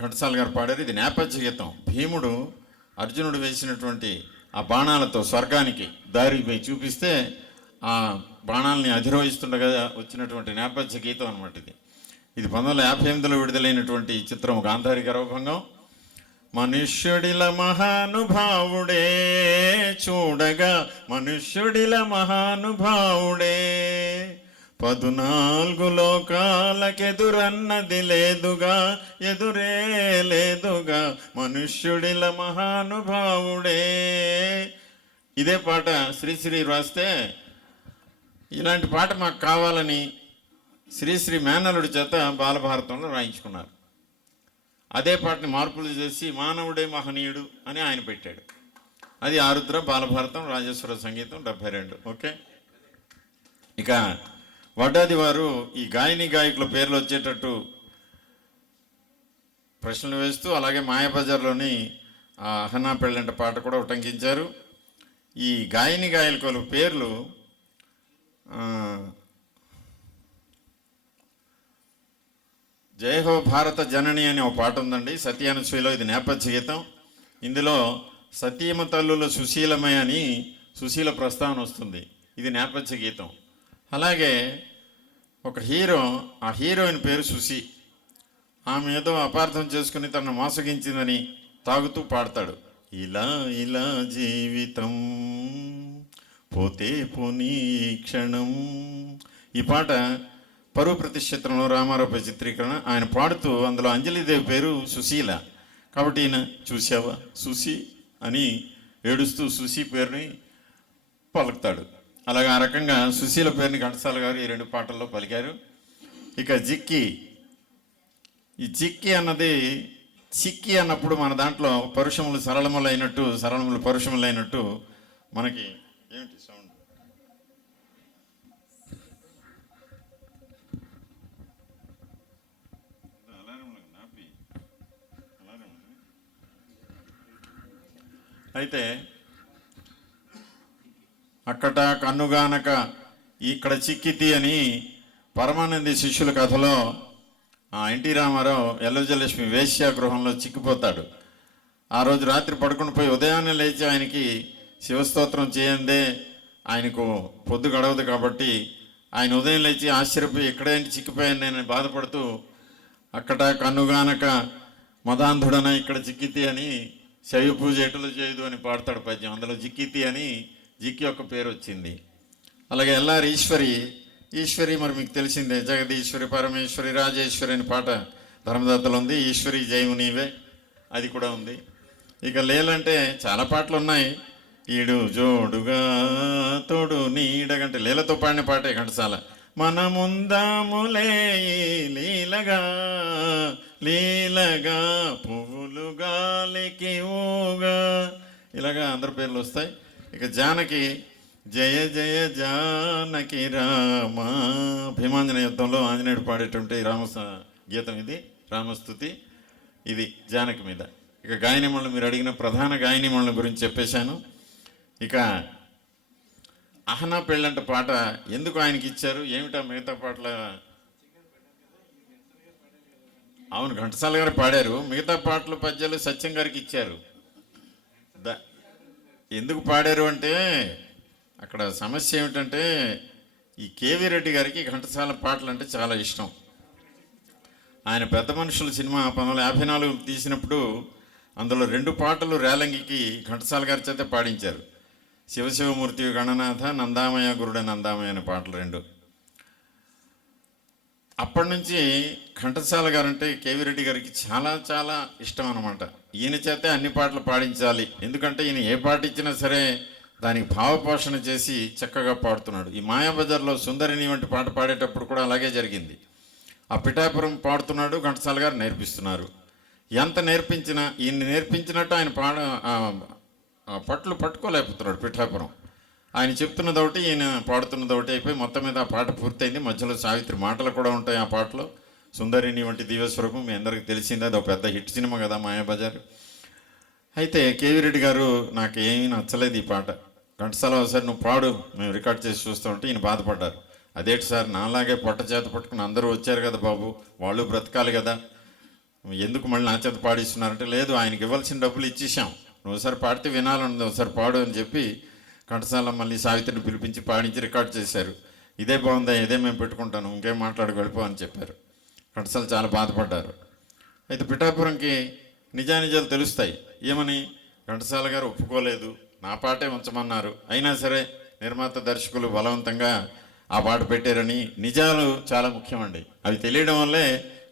ఘంటసాల గారు పాడారు. ఇది నేపథ్య గీతం. భీముడు అర్జునుడు వేసినటువంటి ఆ బాణాలతో స్వర్గానికి దారిపై చూపిస్తే ఆ బాణాలని అధిరోహిస్తుండగా వచ్చినటువంటి నేపథ్య గీతం అనమాట ఇది. ఇది 1958లో విడుదలైనటువంటి చిత్రం గాంధారి గర్వభంగం. మనుష్యుడిల మహానుభావుడే చూడగా, మనుష్యుడిల మహానుభావుడే 14 లోకాలకెదురన్నది లేదుగా, ఎదురే లేదుగా, మనుష్యుడిల మహానుభావుడే. ఇదే పాట శ్రీశ్రీ రాస్తే ఇలాంటి పాట మాకు కావాలని శ్రీశ్రీ మేనలుడి చేత బాలభారతంలో రాయించుకున్నారు. అదే పాటని మార్పులు చేసి మానవుడే మహనీయుడు అని ఆయన పెట్టాడు. అది ఆరుద్ర, బాలభారతం, రాజేశ్వర సంగీతం 72. ఓకే. ఇక వడ్డాది వారు ఈ గాయని గాయకుల పేర్లు వచ్చేటట్టు ప్రశ్నలు వేస్తూ అలాగే మాయాబజార్లోని అహనా పెళ్ళంట పాట కూడా ఉటంకించారు. ఈ గాయని గాయకుల పేర్లు జయహో భారత జనని అనే ఒక పాట ఉందండి సత్యానుశ్రీలో. ఇది నేపథ్య గీతం. ఇందులో సతీమ తల్లుల సుశీలమే అని సుశీల ప్రస్తావన వస్తుంది. ఇది నేపథ్య గీతం. అలాగే ఒక హీరో, ఆ హీరోయిన్ పేరు సుశీ. ఆమె ఏదో అపార్థం చేసుకుని తనను మోసగించిందని తాగుతూ పాడతాడు. ఇలా ఇలా జీవితం పోతే పోనీ క్షణం. ఈ పాట పరువు ప్రతిష్ఠితంలో రామారావుపై చిత్రీకరణ. ఆయన పాడుతూ అందులో అంజలిదేవి పేరు సుశీల. కాబట్టి ఈయన చూసావా సుశీ అని ఏడుస్తూ సుశీ పేరుని పలుకుతాడు. అలాగే ఆ రకంగా సుశీల పేరుని ఘంటసాల గారు ఈ 2 పాటల్లో పలికారు. ఇక జిక్కి, ఈ జిక్కి అన్నది చిక్కి అన్నప్పుడు మన దాంట్లో పరుషములు సరళములైనట్టు, సరళములు పరుషములైనట్టు మనకి ఏమిటి సౌండ్ అయితే అక్కట కన్నుగానక ఇక్కడ చిక్కితి అని పరమానంది శిష్యుల కథలో ఎన్టీ రామారావు ఎల్లవిజయలక్ష్మి వేశ్యాగృహంలో చిక్కిపోతాడు. ఆ రోజు రాత్రి పడుకుని పోయి ఉదయాన్నే లేచి ఆయనకి శివస్తోత్రం చేయందే ఆయనకు పొద్దు గడవదు కాబట్టి ఆయన ఉదయం లేచి ఆశ్చర్యపోయి ఎక్కడేంటి చిక్కిపోయాను నేను బాధపడుతూ అక్కట కన్నుగానక మదాంధుడన ఇక్కడ చిక్కితి అని శైవ పూజ ఎటులు చేయదు అని పాడతాడు పద్యం. అందులో జిక్కితి అని జిక్కి యొక్క పేరు వచ్చింది. అలాగే ఎల్లారి ఈశ్వరి మరి మీకు తెలిసిందే, జగదీశ్వరి, పరమేశ్వరి, రాజేశ్వరి అని పాట ధర్మదత్తలు ఉంది. ఈశ్వరి జయము నీవే అది కూడా ఉంది. ఇక లేలంటే చాలా పాటలు ఉన్నాయి. ఈడు జోడుగా తోడు నీడగంటే లేలతో పాడిన పాటే ఘంటసాల. మనముందాములే లీలగా లీలగా పువ్వులు గాలికి ఊగా, ఇలాగా అందరి పేర్లు వస్తాయి. ఇక జానకి జయ జయ జానకి రామ, భీమాంజన యుద్ధంలో ఆంజనేయుడు పాడేటువంటి గీతం ఇది, రామస్తుతి. ఇది జానకి మీద. ఇక గాయనిమణులు మీరు అడిగిన ప్రధాన గాయనిమణుల గురించి చెప్పేశాను. ఇక అహనా పెళ్ళంట పాట ఎందుకు ఆయనకి ఇచ్చారు, ఏమిటా మిగతా పాటల? అవును, ఘంటసాల గారు పాడారు. మిగతా పాటలు పద్యాలు సత్యం గారికి ఇచ్చారు. ఎందుకు పాడారు అంటే అక్కడ సమస్య ఏమిటంటే ఈ కేవీ రెడ్డి గారికి ఘంటసాల పాటలు అంటే చాలా ఇష్టం. ఆయన పెద్ద మనుషుల సినిమా 1954 తీసినప్పుడు అందులో 2 పాటలు రేలంగికి ఘంటసాల గారి చేత పాడించారు. శివశివమూర్తి గణనాథ, నందామయ గురుడ నందామయ అనే పాటలు 2. అప్పటి నుంచి ఘంటసాల గారు అంటే కేవీ రెడ్డి గారికి చాలా చాలా ఇష్టం అన్నమాట. ఈయన చేతే అన్ని పాటలు పాడించాలి, ఎందుకంటే ఈయన ఏ పాట ఇచ్చినా సరే దానికి భావపోషణ చేసి చక్కగా పాడుతున్నాడు. ఈ మాయాబజార్లో సుందరిని వంటి పాట పాడేటప్పుడు కూడా అలాగే జరిగింది. ఆ పిఠాపురం పాడుతున్నాడు, ఘంటసాల గారు నేర్పిస్తున్నారు. ఎంత నేర్పించినా ఈయన నేర్పించినట్టు ఆయన పట్లు పట్టుకోలేకపోతున్నాడు పిఠాపురం. ఆయన చెప్తున్నది ఒకటి, ఈయన పాడుతున్నది ఒకటి అయిపోయి మొత్తం మీద ఆ పాట పూర్తయింది. మధ్యలో సావిత్రి మాటలు కూడా ఉంటాయి ఆ పాటలో. సుందరిని వంటి దివ్యస్వరూపం మీ అందరికీ తెలిసిందే, అది ఒక పెద్ద హిట్ సినిమా కదా మాయాబజార్. అయితే కేవీ రెడ్డి గారు నాకు ఏమీ నచ్చలేదు ఈ పాట. ఘంటసాల ఒకసారి నువ్వు పాడు, మేము రికార్డ్ చేసి చూస్తూ ఉంటే ఈయన బాధపడ్డారు. అదేంటి సార్, నాలాగే పొట్ట చేత పట్టుకుని అందరూ వచ్చారు కదా బాబు, వాళ్ళు బ్రతకాలి కదా, ఎందుకు మళ్ళీ నా చేత పాడిస్తున్నారంటే, లేదు ఆయనకి ఇవ్వాల్సిన డబ్బులు ఇచ్చేసాం, నువ్వు ఒకసారి పాడితే వినాలన్నది, ఒకసారి పాడు అని చెప్పి ఘంటసాల మళ్ళీ సావిత్రిని పిలిపించి పాడించి రికార్డ్ చేశారు. ఇదే బాగుందా, ఇదే మేము పెట్టుకుంటాను, ఇంకేం మాట్లాడి వెళ్ళిపో అని చెప్పారు. ఘంటసాల చాలా బాధపడ్డారు. అయితే పిఠాపురంకి నిజానిజాలు తెలుస్తాయి. ఏమని, ఘంటసాల గారు ఒప్పుకోలేదు, నా పాటే ఉంచమన్నారు, అయినా సరే నిర్మాత దర్శకులు బలవంతంగా ఆ పాట పెట్టారని. నిజాలు చాలా ముఖ్యమండి, అవి తెలియడం వల్లే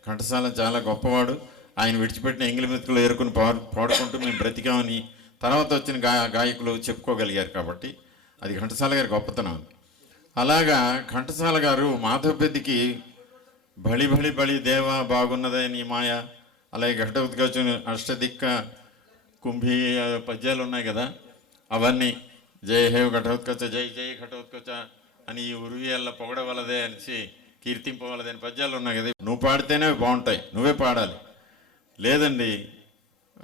ఘంటసాల చాలా గొప్పవాడు. ఆయన విడిచిపెట్టిన ఎంగిలి మెతుకులు ఏరుకుని పాడుకుంటూ మేము బ్రతికామని తర్వాత వచ్చిన గాయకులు చెప్పుకోగలిగారు. కాబట్టి అది ఘంటసాల గారి గొప్పతనం. అలాగా ఘంటసాల గారు మాధవపెద్దికి బళి బళి బళి దేవా బాగున్నదే నీ మాయ, అలాగే ఘటోద్గజుని అష్టదిక్క కుంభి పద్యాలు ఉన్నాయి కదా, అవన్నీ జై హే ఘటోత్కచ జై జై ఘటోత్కచ అని ఈ ఉరివియల్ల పొగడవలదే అనేసి కీర్తింపవలదే అని పద్యాలు ఉన్నాయి కదా, నువ్వు పాడితేనే బాగుంటాయి, నువ్వే పాడాలి. లేదండి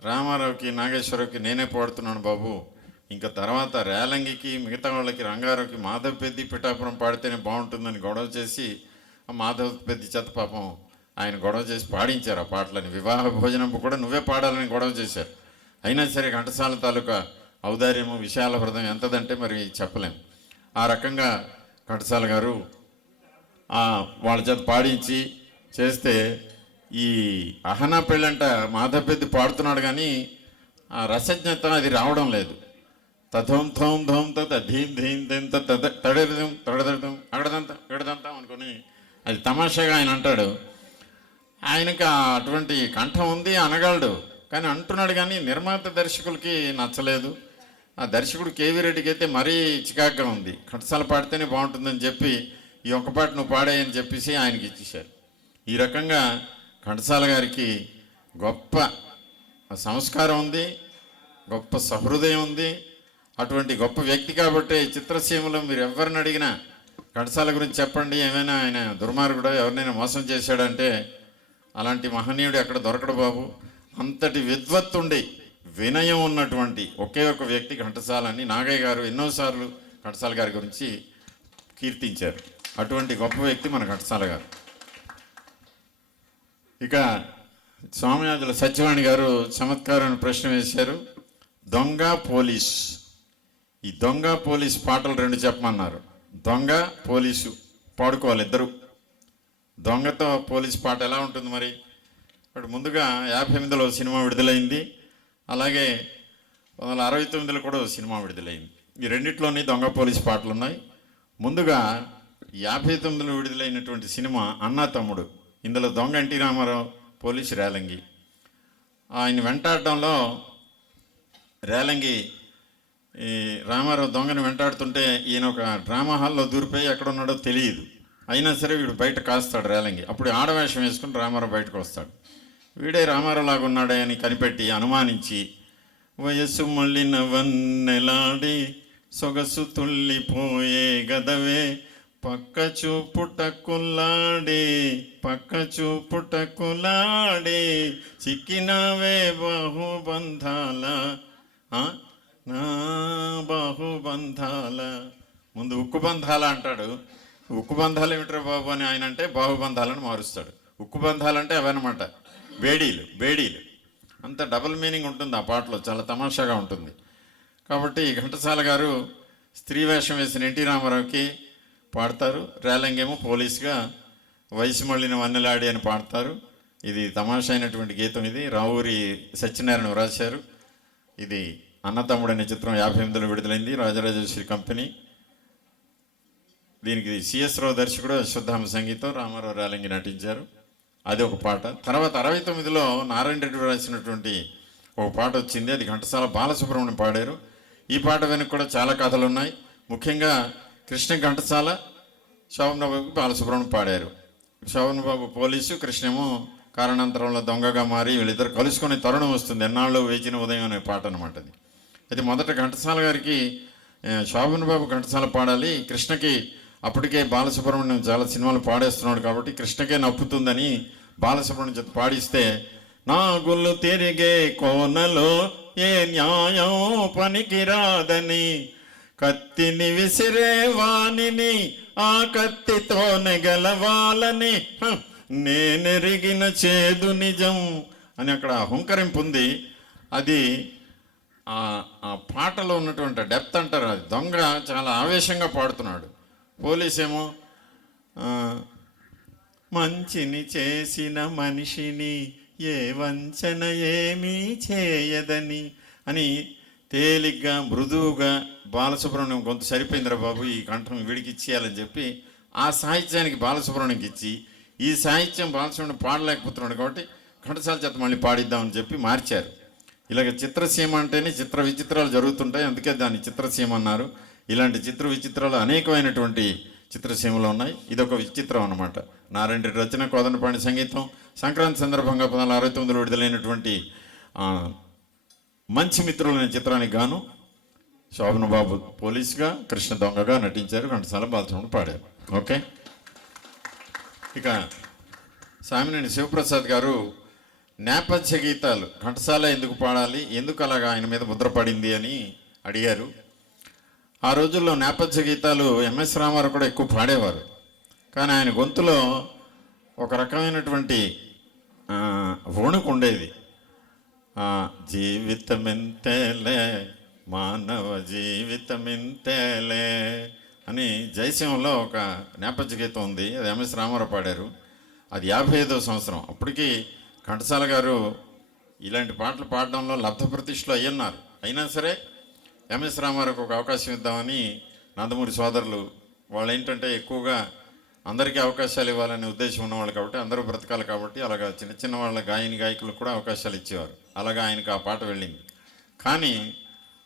రామారావుకి నాగేశ్వరరావుకి నేనే పాడుతున్నాను బాబు, ఇంకా తర్వాత రేలంగికి మిగతా వాళ్ళకి రంగారావుకి మాధవ్ పెద్ది పిఠాపురం పాడితేనే బాగుంటుందని గొడవ చేసి ఆ మాధవ్ పెద్ది చేత పాపం ఆయన గొడవ చేసి పాడించారు ఆ పాటలని. వివాహ భోజనం కూడా నువ్వే పాడాలని గొడవ చేశారు. అయినా సరే ఘంటసాల తాలూకా ఔదార్యము విశాల హృదయం ఎంతదంటే మరి చెప్పలేం. ఆ రకంగా ఘంటసాల గారు వాళ్ళ చేత పాడించి చేస్తే ఈ అహనా పెళ్ళంట మాధవ్ పెద్ది పాడుతున్నాడు కానీ ఆ రసజ్ఞత అది రావడం లేదు. తథోం థోం ధోం తత ధీం ధీం ధీం తడదం తడదం అగడదంతా అనుకుని అది తమాషాగా ఆయన అంటాడు. ఆయనకి అటువంటి కంఠం ఉంది అనగలడు కానీ అంటున్నాడు, కానీ నిర్మాత దర్శకులకి నచ్చలేదు. ఆ దర్శకుడు కేవీ రెడ్డికి అయితే మరీ చికాగ్గా ఉంది, ఘంటసాల పాడితేనే బాగుంటుందని చెప్పి ఈ ఒక్క పాట నువ్వు పాడాయని చెప్పేసి ఆయనకి ఇచ్చేశారు. ఈ రకంగా ఘంటసాల గారికి గొప్ప సంస్కారం ఉంది, గొప్ప సహృదయం ఉంది. అటువంటి గొప్ప వ్యక్తి కాబట్టి చిత్రసీమలో మీరు ఎవరిని అడిగినా ఘంటసాల గురించి చెప్పండి, ఏమైనా ఆయన దుర్మార్గుడో ఎవరినైనా మోసం చేశాడంటే అలాంటి మహనీయుడు ఎక్కడ దొరకడు బాబు. అంతటి విద్వత్తుండి వినయం ఉన్నటువంటి ఒకే ఒక వ్యక్తి ఘంటసాల అని నాగయ్య గారు ఎన్నోసార్లు ఘంటసాల గారి గురించి కీర్తించారు. అటువంటి గొప్ప వ్యక్తి మన ఘంటసాల గారు. ఇక స్వామినాథుల సత్యవాణి గారు చమత్కారమైన ప్రశ్న వేశారు. దొంగ పోలీస్, ఈ దొంగ పోలీస్ పాటలు 2 చెప్పమన్నారు. దొంగ పోలీసు పాడుకోవాలి ఇద్దరు. దొంగతో పోలీస్ పాట ఎలా ఉంటుంది మరి? ఇప్పుడు ముందుగా 58లో సినిమా విడుదలైంది, అలాగే 1969లో కూడా సినిమా విడుదలైంది. ఈ రెండిట్లోని దొంగ పోలీస్ పాటలు ఉన్నాయి. ముందుగా 59లో విడుదలైనటువంటి సినిమా అన్నా తమ్ముడు. ఇందులో దొంగ ఎన్టీ రామారావు, పోలీసు రేలంగి. ఆయన వెంటాడటంలో రేలంగి ఈ రామారావు దొంగని వెంటాడుతుంటే ఈయన ఒక డ్రామా హాల్లో దూరిపోయి ఎక్కడున్నాడో తెలియదు. అయినా సరే వీడు బయట కాస్తాడు రేలంగి. అప్పుడు ఆడవేషం వేసుకుని రామారావు బయటకు వస్తాడు. వీడే రామారావు లాగా ఉన్నాడే అని కనిపెట్టి అనుమానించి వయస్సు మళ్ళిన వన్నెలాడి సొగసు తుల్లిపోయే గదవే పక్క చూపుటకులాడి చిక్కినవే బాహుబంధాల నా బాహుబంధాల. ముందు ఉక్కు బంధాల అంటాడు. ఉక్కు బంధాలు ఏమిట్రా బాబు అని ఆయన అంటే బాహుబంధాలను మారుస్తాడు. ఉక్కు బంధాలంటే అవన్నమాట, బేడీలు. అంత డబుల్ మీనింగ్ ఉంటుంది ఆ పాటలో, చాలా తమాషాగా ఉంటుంది. కాబట్టి ఘంటసాల గారు స్త్రీ వేషం వేసిన ఎన్టీ రామారావుకి పాడతారు, రేలంగేమో పోలీస్గా వయసు మళ్ళిన వన్నెలాడి అని పాడతారు. ఇది తమాషా అయినటువంటి గీతం. ఇది రావూరి సత్యనారాయణ రాశారు. ఇది అన్నతమ్ముడు అనే చిత్రం 58లో విడుదలైంది, రాజరాజేశ్వరి కంపెనీ. దీనికి సిఎస్ రావు దర్శకుడు, అశ్వత్థామ సంగీతం, రామారావు రేలంగి నటించారు. అది ఒక పాట. తర్వాత 69లో నారాయణ రెడ్డి రాసినటువంటి ఒక పాట వచ్చింది, అది ఘంటసాల బాలసుబ్రహ్మణ్యం పాడారు. ఈ పాట వెనుక కూడా చాలా కథలు ఉన్నాయి. ముఖ్యంగా కృష్ణ ఘంటసాల, శోభనబాబుకి బాలసుబ్రహ్మణ్యం పాడారు. శోభనబాబు పోలీసు, కృష్ణేమో కారణాంతరంలో దొంగగా మారి వీళ్ళిద్దరు కలుసుకునే తరుణం వస్తుంది. ఎన్నాళ్ళు వేచిన ఉదయం అనే పాట అనమాట అది. అయితే మొదట ఘంటసాల గారికి శోభనబాబు ఘంటసాల పాడాలి, కృష్ణకి అప్పటికే బాలసుబ్రహ్మణ్యం చాలా సినిమాలు పాడేస్తున్నాడు కాబట్టి కృష్ణకే నప్పుతుందని బాలసుబ్రహ్మణ్యం చేత పాడిస్తే నాగుళ్ళు తిరిగే కోనలో ఏ న్యాయం పనికిరాదని కత్తిని విసిరే వాణిని ఆ కత్తితోనే గెలవాలని నేనెరిగిన చేదు నిజం అని అక్కడ హుంకరింపు ఉంది. అది ఆ పాటలో ఉన్నటువంటి డెప్త్ అంటారు. అది దొంగ చాలా ఆవేశంగా పాడుతున్నాడు, పోలీసేమో మంచిని చేసిన మనిషిని ఏ వంచన ఏమీ చేయదని అని తేలిగ్గా మృదువుగా బాలసుబ్రహ్మణ్యం గొంతు సరిపోయిందిరా బాబు, ఈ కంఠం వీడికి ఇచ్చేయాలని చెప్పి ఆ సాహిత్యానికి బాలసుబ్రహ్మణ్యంకి ఇచ్చి ఈ సాహిత్యం బాలసుబ్రహ్మణ్యం పాడలేకపోతున్నాడు కాబట్టి ఘంటసాల చేత మళ్ళీ పాడిద్దామని చెప్పి మార్చారు. ఇలాగ చిత్రసీమ అంటేనే చిత్ర విచిత్రాలు జరుగుతుంటాయి, అందుకే దాన్ని చిత్రసీమ అన్నారు. ఇలాంటి చిత్ర విచిత్రాలు అనేకమైనటువంటి చిత్రసీమలు ఉన్నాయి. ఇదొక విచిత్రం అన్నమాట. నారాయణ రెడ్డి రచన, కోదండపాణి సంగీతం. సంక్రాంతి సందర్భంగా 1969లో విడుదలైనటువంటి మంచి మిత్రులు అనే చిత్రానికి గాను శోభన్ బాబు పోలీసుగా, కృష్ణ దొంగగా నటించారు. ఘంటసాల బాలచంద్రుడు పాడారు. ఓకే. ఇక సామినేని శివప్రసాద్ గారు నేపథ్య గీతాలు ఘంటసాల ఎందుకు పాడాలి, ఎందుకు అలాగా ఆయన మీద ముద్ర పడింది అని అడిగారు. ఆ రోజుల్లో నేపథ్య గీతాలు ఎంఎస్ రామారావు కూడా ఎక్కువ పాడేవారు. కానీ ఆయన గొంతులో ఒక రకమైనటువంటి వణుకు ఉండేది. జీవితమెంతేలే మానవ జీవితమెంతేలే అని జయసింహంలో ఒక నేపథ్య గీతం ఉంది. అది ఎంఎస్ రామారావు పాడారు. అది 55వ సంవత్సరం. అప్పటికి ఘంటసాల గారు ఇలాంటి పాటలు పాడడంలో లబ్ధ ప్రతిష్టలు అయ్యున్నారు. అయినా సరే ఎంఎస్ రామారావుకి ఒక అవకాశం ఇద్దామని నందమూరి సోదరులు వాళ్ళు ఏంటంటే ఎక్కువగా అందరికీ అవకాశాలు ఇవ్వాలనే ఉద్దేశం ఉన్నవాళ్ళు కాబట్టి, అందరూ బ్రతకాలి కాబట్టి అలాగా చిన్న చిన్న వాళ్ళ గాయకులకు కూడా అవకాశాలు ఇచ్చేవారు. అలాగా ఆయనకు ఆ పాట వెళ్ళింది. కానీ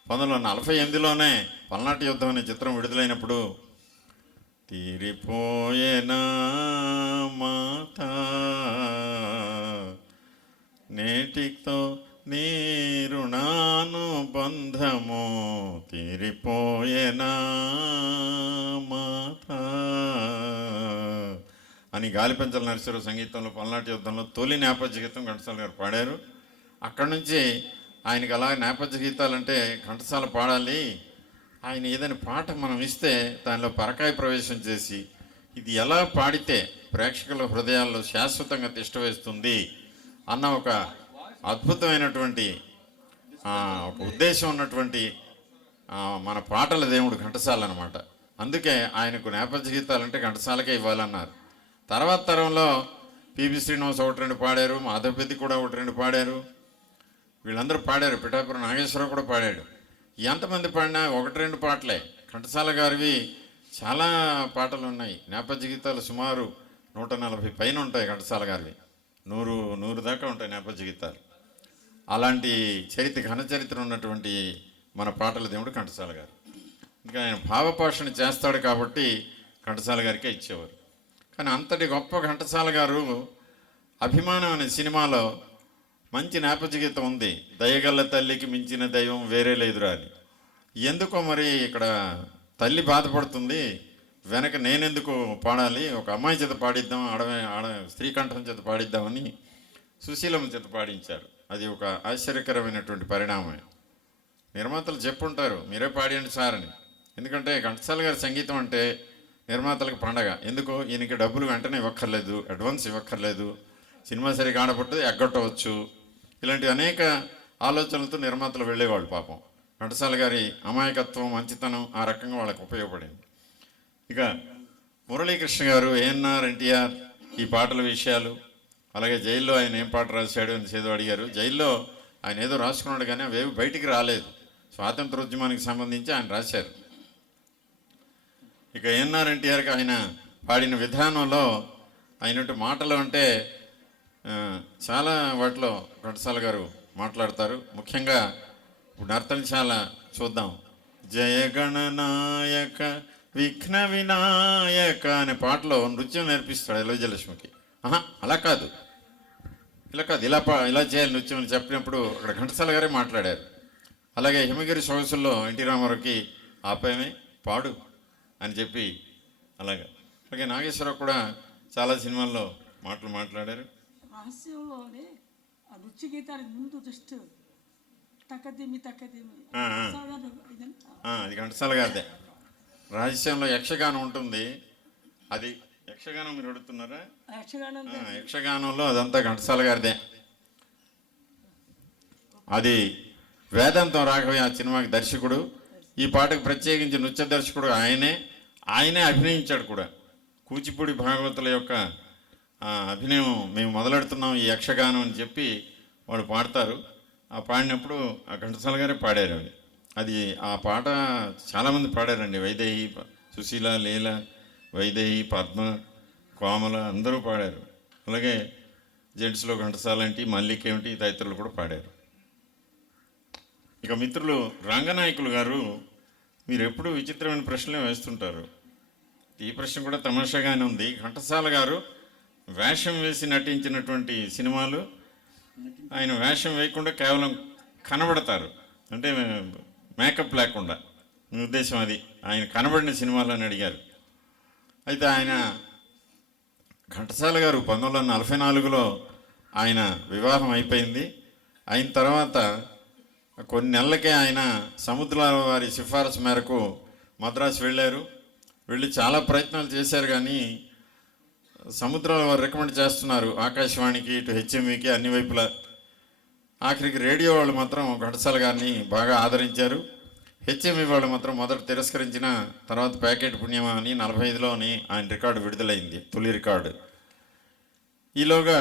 1948లోనే పల్నాటి యుద్ధం అనే చిత్రం విడుదలైనప్పుడు తీరిపోయేనా మాత నేటితో నీ రుణాను బంధము తీరిపోయేనా మాత అని గాలిపెంచల నరసింహరావు సంగీతంలో పల్నాటి యుద్ధంలో తొలి నేపథ్య గీతం ఘంటసాల గారు పాడారు. అక్కడి నుంచి ఆయనకి అలా నేపథ్య గీతాలంటే ఘంటసాల పాడాలి, ఆయన ఏదైనా పాట మనం ఇస్తే దానిలో పరకాయ ప్రవేశం చేసి ఇది ఎలా పాడితే ప్రేక్షకుల హృదయాల్లో శాశ్వతంగా తిష్టవేస్తుంది అన్న ఒక అద్భుతమైనటువంటి ఒక ఉద్దేశం ఉన్నటువంటి మన పాటల దేవుడు ఘంటసాల అనమాట. అందుకే ఆయనకు నేపథ్య గీతాలంటే ఘంటసాలకే ఇవ్వాలన్నారు. తర్వాత తరంలో పిబి శ్రీనివాస్ 1-2 పాడారు, మాధవపెద్ది కూడా 1-2 పాడారు, వీళ్ళందరూ పాడారు. పిఠాపురం నాగేశ్వరరావు కూడా పాడాడు. ఎంతమంది పాడినా 1-2 పాటలే. ఘంటసాల గారివి చాలా పాటలు ఉన్నాయి. నేపథ్య గీతాలు సుమారు 140 పైన ఉంటాయి. ఘంటసాల గారివి 100 దాకా ఉంటాయి నేపథ్య గీతాలు. అలాంటి ఘన చరిత్ర ఉన్నటువంటి మన పాటల దేవుడు ఘంటసాల గారు. ఇంకా ఆయన భావపోషణ చేస్తాడు కాబట్టి ఘంటసాల గారికే ఇచ్చేవారు. కానీ అంతటి గొప్ప ఘంటసాల గారు అభిమానం అనే సినిమాలో మంచి నేపథ్య గీతం ఉంది. దయగల్ల తల్లికి మించిన దైవం వేరే లేదురా అని. ఎందుకో మరి ఇక్కడ తల్లి బాధపడుతుంది, వెనక నేనెందుకు పాడాలి, ఒక అమ్మాయి చేత పాడిద్దాం, స్త్రీ కంఠం చేత పాడిద్దామని సుశీలమ్మ చేత పాడించారు. అది ఒక ఆశ్చర్యకరమైనటువంటి పరిణామం. నిర్మాతలు చెప్పుంటారు మీరే పాడండి సార్ అని. ఎందుకంటే ఘంటసాల గారి సంగీతం అంటే నిర్మాతలకు పండగ. ఎందుకో ఈయనకి డబ్బులు వెంటనే ఇవ్వక్కర్లేదు, అడ్వాన్స్ ఇవ్వక్కర్లేదు, సినిమా సరిగా ఆడపడితే ఎగ్గొట్టవచ్చు, ఇలాంటి అనేక ఆలోచనలతో నిర్మాతలు వెళ్ళేవాళ్ళు. పాపం ఘంటసాల గారి అమాయకత్వం, మంచితనం ఆ రకంగా వాళ్ళకి ఉపయోగపడింది. ఇక మురళీకృష్ణ గారు, ఏఎన్ఆర్, ఎన్టీఆర్ ఈ పాటల విషయాలు, అలాగే జైల్లో ఆయన ఏం పాట రాశాడు అని ఏదో అడిగారు. జైల్లో ఆయన ఏదో రాసుకున్నాడు కానీ అవేవి బయటికి రాలేదు. స్వాతంత్రోద్యమానికి సంబంధించి ఆయన రాశారు. ఇక ఏఎన్ఆర్, ఎన్టీఆర్కి ఆయన పాడిన విధానంలో అయినట్టు మాటలు అంటే చాలా వాటిలో ఘంటసాల గారు మాట్లాడతారు. ముఖ్యంగా ఇప్పుడు నర్తనశాల చూద్దాం. జయగణనాయక విఘ్న వినాయక అనే పాటలో నృత్యం నేర్పిస్తాడు ఎలోజలక్ష్మికి. అలా కాదు, ఇలా కాదు, ఇలా చేయాలి నృత్యం అని చెప్పినప్పుడు అక్కడ ఘంటసాల గారే మాట్లాడారు. అలాగే హిమగిరి సొగసుల్లో ఎన్టీ రామారావుకి ఆపాయమే పాడు అని చెప్పి అలాగే నాగేశ్వరరావు కూడా చాలా సినిమాల్లో మాట్లాడారు. రహస్యంలోనే ఆ నృత్య గీతానికి ముందు జస్ట్ తక్కదిమి అది ఘంటసాల గారిదే. రహస్యంలో యక్షగానం ఉంటుంది. అది యక్షగానం మీరు అడుగుతున్నారా? యక్షగానంలో అదంతా ఘంటసాల గారిదే. అది వేదాంతం రాఘవయ్య ఆ సినిమాకి దర్శకుడు. ఈ పాటకు ప్రత్యేకించి నృత్య దర్శకుడు ఆయనే అభినయించాడు కూడా. కూచిపూడి భాగవతుల యొక్క అభినయం మేము మొదలెడుతున్నాం ఈ యక్షగానం అని చెప్పి వాళ్ళు పాడతారు. ఆ పాడినప్పుడు ఆ ఘంటసాల గారే పాడారు. అది ఆ పాట చాలామంది పాడారండి. వైదేహి, సుశీల, లీల, వైదేహి, పద్మ, కోమల అందరూ పాడారు. అలాగే జెంట్స్లో ఘంటసాల ఏంటి, మల్లిక ఏమిటి తదితరులు కూడా పాడారు. ఇక మిత్రులు రంగనాయకులు గారు, మీరు ఎప్పుడూ విచిత్రమైన ప్రశ్నలే వేస్తుంటారు. ఈ ప్రశ్న కూడా తమాషాగానే ఉంది. ఘంటసాల గారు వేషం వేసి నటించినటువంటి సినిమాలు, ఆయన వేషం వేయకుండా కేవలం కనబడతారు, అంటే మేకప్ లేకుండా. మీ ఉద్దేశం అది, ఆయన కనబడిన సినిమాలు అని అడిగారు. అయితే ఆయన ఘంటసాల గారు 1944లో ఆయన వివాహం అయిపోయింది. అయిన తర్వాత కొన్ని నెలలకే ఆయన సముద్రాల వారి సిఫారసు మేరకు మద్రాసు వెళ్ళారు. వెళ్ళి చాలా ప్రయత్నాలు చేశారు, కానీ సముద్రాల వారు రికమెండ్ చేస్తున్నారు ఆకాశవాణికి, ఇటు హెచ్ఎంవికి, అన్ని వైపులా. ఆఖరికి రేడియో వాళ్ళు మాత్రం ఘంటసాల గారిని బాగా ఆదరించారు. హెచ్ఎంవి వాళ్ళు మాత్రం మొదట తిరస్కరించిన తర్వాత ప్యాకెట్ పుణ్యమా అని 45లోని ఆయన రికార్డు విడుదలైంది, తొలి రికార్డు. ఈలోగా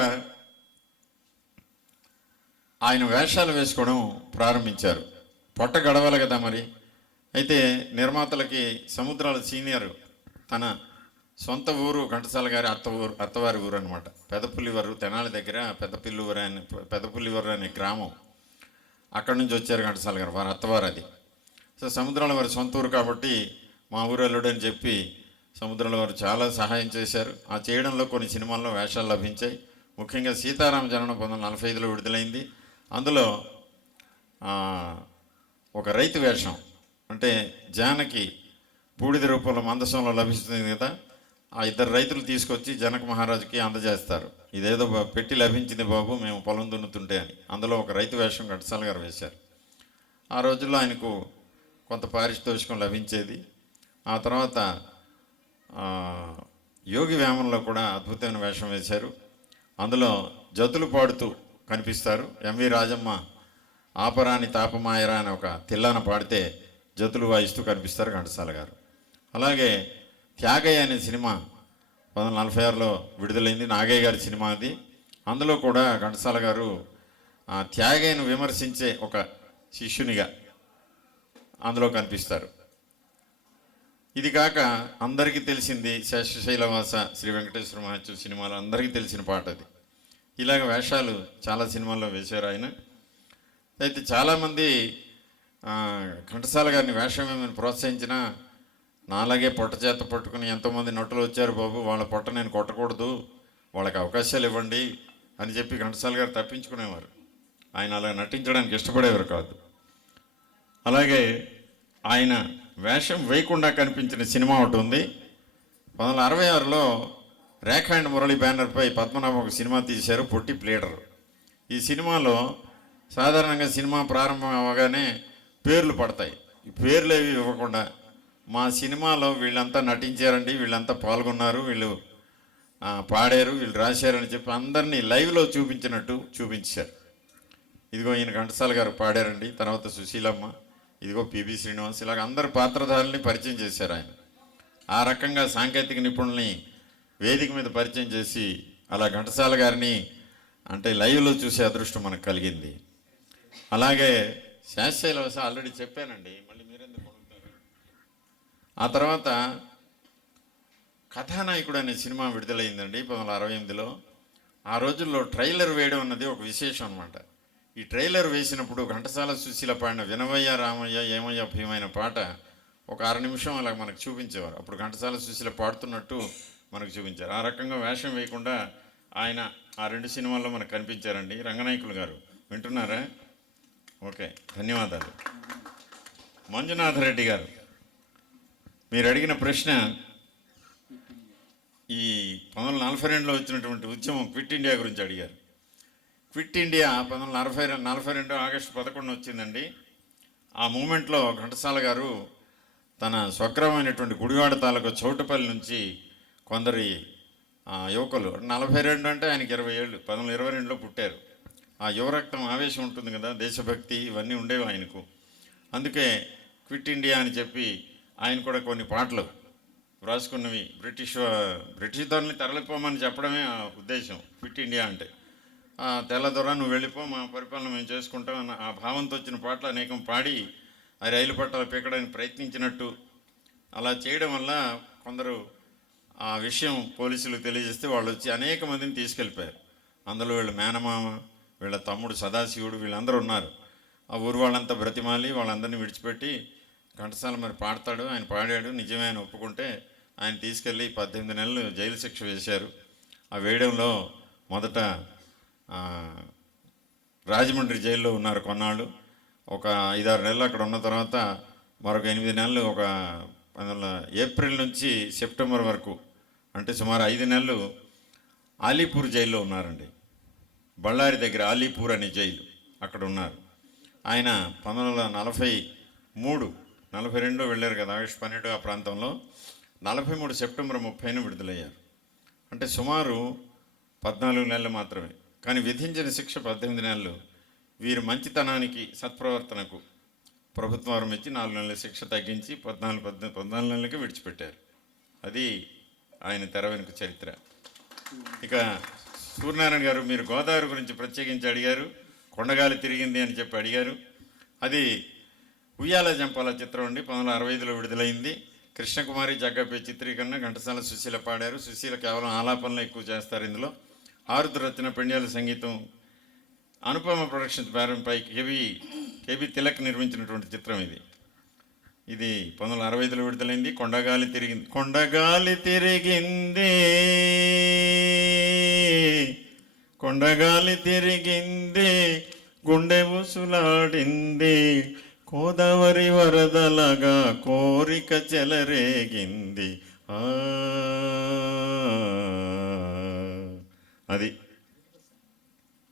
ఆయన వేషాలు వేసుకోవడం ప్రారంభించారు. పొట్ట గడవాలి కదా మరి. అయితే నిర్మాతలకి సముద్రాల సీనియర్ తన సొంత ఊరు ఘంటసాల గారి అత్తవారి ఊరు అనమాట, పెదపుల్లివరు, తెనాలి దగ్గర పెదపుల్లివరు అనే గ్రామం. అక్కడి నుంచి వచ్చారు ఘంటసాల గారు, వారి అత్తవారు అది. సో సముద్రాల వారి సొంత ఊరు కాబట్టి మా ఊరు అల్లుడు అని చెప్పి సముద్రాల వారు చాలా సహాయం చేశారు. ఆ చేయడంలో కొన్ని సినిమాల్లో వేషాలు లభించాయి. ముఖ్యంగా సీతారామ జననం 1945లో విడుదలైంది. అందులో ఒక రైతు వేషం, అంటే జానకి బూడిద రూపంలో మందసంలో లభిస్తుంది కదా, ఆ ఇద్దరు రైతులు తీసుకొచ్చి జనక మహారాజుకి అందజేస్తారు. ఇదేదో పెట్టి లభించింది బాబు, మేము పొలం దున్నుతుంటే అని. అందులో ఒక రైతు వేషం ఘంటసాల గారు వేశారు. ఆ రోజుల్లో ఆయనకు కొంత పారితోషికం లభించేది. ఆ తర్వాత యోగి వేమంలో కూడా అద్భుతమైన వేషం వేశారు. అందులో జతులు పాడుతూ కనిపిస్తారు. ఎంవి రాజమ్మ ఆపరాని తాపమాయరా అని ఒక తిల్లాన పాడితే జతులు వాయిస్తూ కనిపిస్తారు ఘంటసాల గారు. అలాగే త్యాగయ్య అనే సినిమా 1946లో విడుదలైంది, నాగయ్య గారి సినిమా అది. అందులో కూడా ఘంటసాల గారు త్యాగయ్యను విమర్శించే ఒక శిష్యునిగా అందులో కనిపిస్తారు. ఇది కాక అందరికీ తెలిసింది శేషశైలవాస శ్రీ వెంకటేశ్వర మహత్యం సినిమాలో అందరికీ తెలిసిన పాట అది. ఇలాగ వేషాలు చాలా సినిమాల్లో వేశారు ఆయన. అయితే చాలామంది ఘంటసాల గారిని వేషం ఏమైనా ప్రోత్సహించినా, నాలాగే పొట్ట చేత పట్టుకుని ఎంతోమంది నటులు వచ్చారు బాబు, వాళ్ళ పొట్ట నేను కొట్టకూడదు, వాళ్ళకి అవకాశాలు ఇవ్వండి అని చెప్పి ఘంటసాల గారు తప్పించుకునేవారు. ఆయన అలా నటించడానికి ఇష్టపడేవారు కాదు. అలాగే ఆయన వేషం వేయకుండా కనిపించిన సినిమా ఒకటి ఉంది. 1966లో రేఖా అండ్ మురళి బ్యానర్పై పద్మనాభం ఒక సినిమా తీశారు, పొట్టి ప్లేడర్. ఈ సినిమాలో సాధారణంగా సినిమా ప్రారంభం అవగానే పేర్లు పడతాయి. ఈ పేర్లు ఏవి ఇవ్వకుండా మా సినిమాలో వీళ్ళంతా నటించారండి, వీళ్ళంతా పాల్గొన్నారు, వీళ్ళు పాడారు, వీళ్ళు రాశారని చెప్పి అందరినీ లైవ్లో చూపించినట్టు చూపించారు. ఇదిగో ఈయన ఘంటసాల గారు పాడారండి, తర్వాత సుశీలమ్మ, ఇదిగో పిబి శ్రీనివాస్, ఇలాగ అందరు పాత్రధారుల్ని పరిచయం చేశారు ఆయన. ఆ రకంగా సాంకేతిక నిపుణుల్ని వేదిక మీద పరిచయం చేసి అలా ఘంటసాల గారిని అంటే లైవ్లో చూసే అదృష్టం మనకు కలిగింది. అలాగే శాస్త్రీయలవస ఆల్రెడీ చెప్పానండి, మళ్ళీ మీరెందుకు అడుగుతారు. ఆ తర్వాత కథానాయకుడు అనే సినిమా విడుదలైందండి 1968లో. ఆ రోజుల్లో ట్రైలర్ వేయడం అన్నది ఒక విశేషం అనమాట. ఈ ట్రైలర్ వేసినప్పుడు ఘంటసాల సుశీల పాడిన వినవయ్య రామయ్య ఏమయ్య భీమైన పాట ఒక 6 నిమిషం అలా మనకు చూపించేవారు. అప్పుడు ఘంటసాల సుశీల పాడుతున్నట్టు మనకు చూపించారు. ఆ రకంగా వేషం వేయకుండా ఆయన ఆ 2 సినిమాల్లో మనకు కనిపించారండి. రంగనాయకులు గారు వింటున్నారా? ఓకే, ధన్యవాదాలు. మంజునాథరెడ్డి గారు, మీరు అడిగిన ప్రశ్న ఈ 1942లో వచ్చినటువంటి ఉద్యమం క్విట్ ఇండియా గురించి అడిగారు. క్విట్ ఇండియా 1942 ఆగస్టు 11 వచ్చిందండి. ఆ మూమెంట్లో ఘంటసాల గారు తన స్వగ్రామైనటువంటి గుడివాడ తాలూకు చౌటపల్లి నుంచి కొందరి యువకులు, 42 అంటే ఆయనకి 20 ఏళ్ళు, 1922లో పుట్టారు. ఆ యువరక్తం ఆవేశం ఉంటుంది కదా, దేశభక్తి ఇవన్నీ ఉండేవి ఆయనకు. అందుకే క్విట్ ఇండియా అని చెప్పి ఆయన కూడా కొన్ని పాటలు వ్రాసుకున్నవి. బ్రిటిష్ దాన్ని తరలిపోమని చెప్పడమే ఆ ఉద్దేశం క్విట్ ఇండియా అంటే. తెల్లదొర నువ్వు వెళ్ళిపో, మా పరిపాలన మేము చేసుకుంటాం అన్న ఆ భావంతో వచ్చిన పాటలు అనేకం పాడి ఆ రైలు పట్టాలు పీకడానికి ప్రయత్నించినట్టు. అలా చేయడం వల్ల కొందరు ఆ విషయం పోలీసులకు తెలియజేస్తే వాళ్ళు వచ్చి అనేక మందిని తీసుకెళ్ళిపోయారు. అందులో వీళ్ళ మేనమామ, వీళ్ళ తమ్ముడు సదాశివుడు, వీళ్ళందరూ ఉన్నారు. ఆ ఊరు వాళ్ళంతా బ్రతిమాలి వాళ్ళందరినీ విడిచిపెట్టి ఘంటసాల మరి పాడతాడు, ఆయన పాడాడు, నిజమే ఆయన ఒప్పుకుంటే ఆయన తీసుకెళ్ళి 18 నెలలు జైలు శిక్ష వేశారు. ఆ వేయడంలో మొదట రాజమండ్రి జైల్లో ఉన్నారు కొన్నాళ్ళు. ఒక 5-6 నెలలు అక్కడ ఉన్న తర్వాత మరొక 8 నెలలు, ఒక ఏప్రిల్ నుంచి సెప్టెంబర్ వరకు, అంటే సుమారు 5 నెలలు ఆలీపూర్ జైల్లో ఉన్నారండి. బళ్ళారి దగ్గర ఆలీపూర్ అనే జైలు, అక్కడ ఉన్నారు. ఆయన 1943, 42 వెళ్ళారు కదా, ఆగస్టు 12 ఆ ప్రాంతంలో. 43 సెప్టెంబర్ 30న విడుదలయ్యారు. అంటే సుమారు 14 నెలలు మాత్రమే. కానీ విధించిన శిక్ష 18 నెలలు. వీరి మంచితనానికి, సత్ప్రవర్తనకు ప్రభుత్వం వారు మెచ్చి 4 నెలల శిక్ష తగ్గించి 14 నెలలకి విడిచిపెట్టారు. అది ఆయన తెర వెనుక చరిత్ర. ఇక సూర్యనారాయణ గారు, మీరు గోదావరి గురించి ప్రత్యేకించి అడిగారు. కొండగాలి తిరిగింది అని చెప్పి అడిగారు. అది ఉయ్యాల జంపాల చిత్రం అండి, 1965లో విడుదలైంది. కృష్ణకుమారి, జగ్గపై చిత్రీకరణ, ఘంటసాల, సుశీల పాడారు. సుశీల కేవలం ఆలాపనలో ఎక్కువ చేస్తారు ఇందులో. ఆరుద్ర రచన, పెండ్యాల సంగీతం, అనుపమ ప్రొడక్షన్స్ బ్యానర్పై కేబీ తిలక్ నిర్మించినటువంటి చిత్రం ఇది. ఇది 1965లో విడుదలైంది. కొండగాలి తిరిగింది. కొండగాలి తిరిగింది, కొండగాలి తిరిగింది, గుండె ఊసులాడింది, గోదావరి వరదలగా కోరిక చెలరేగింది. అది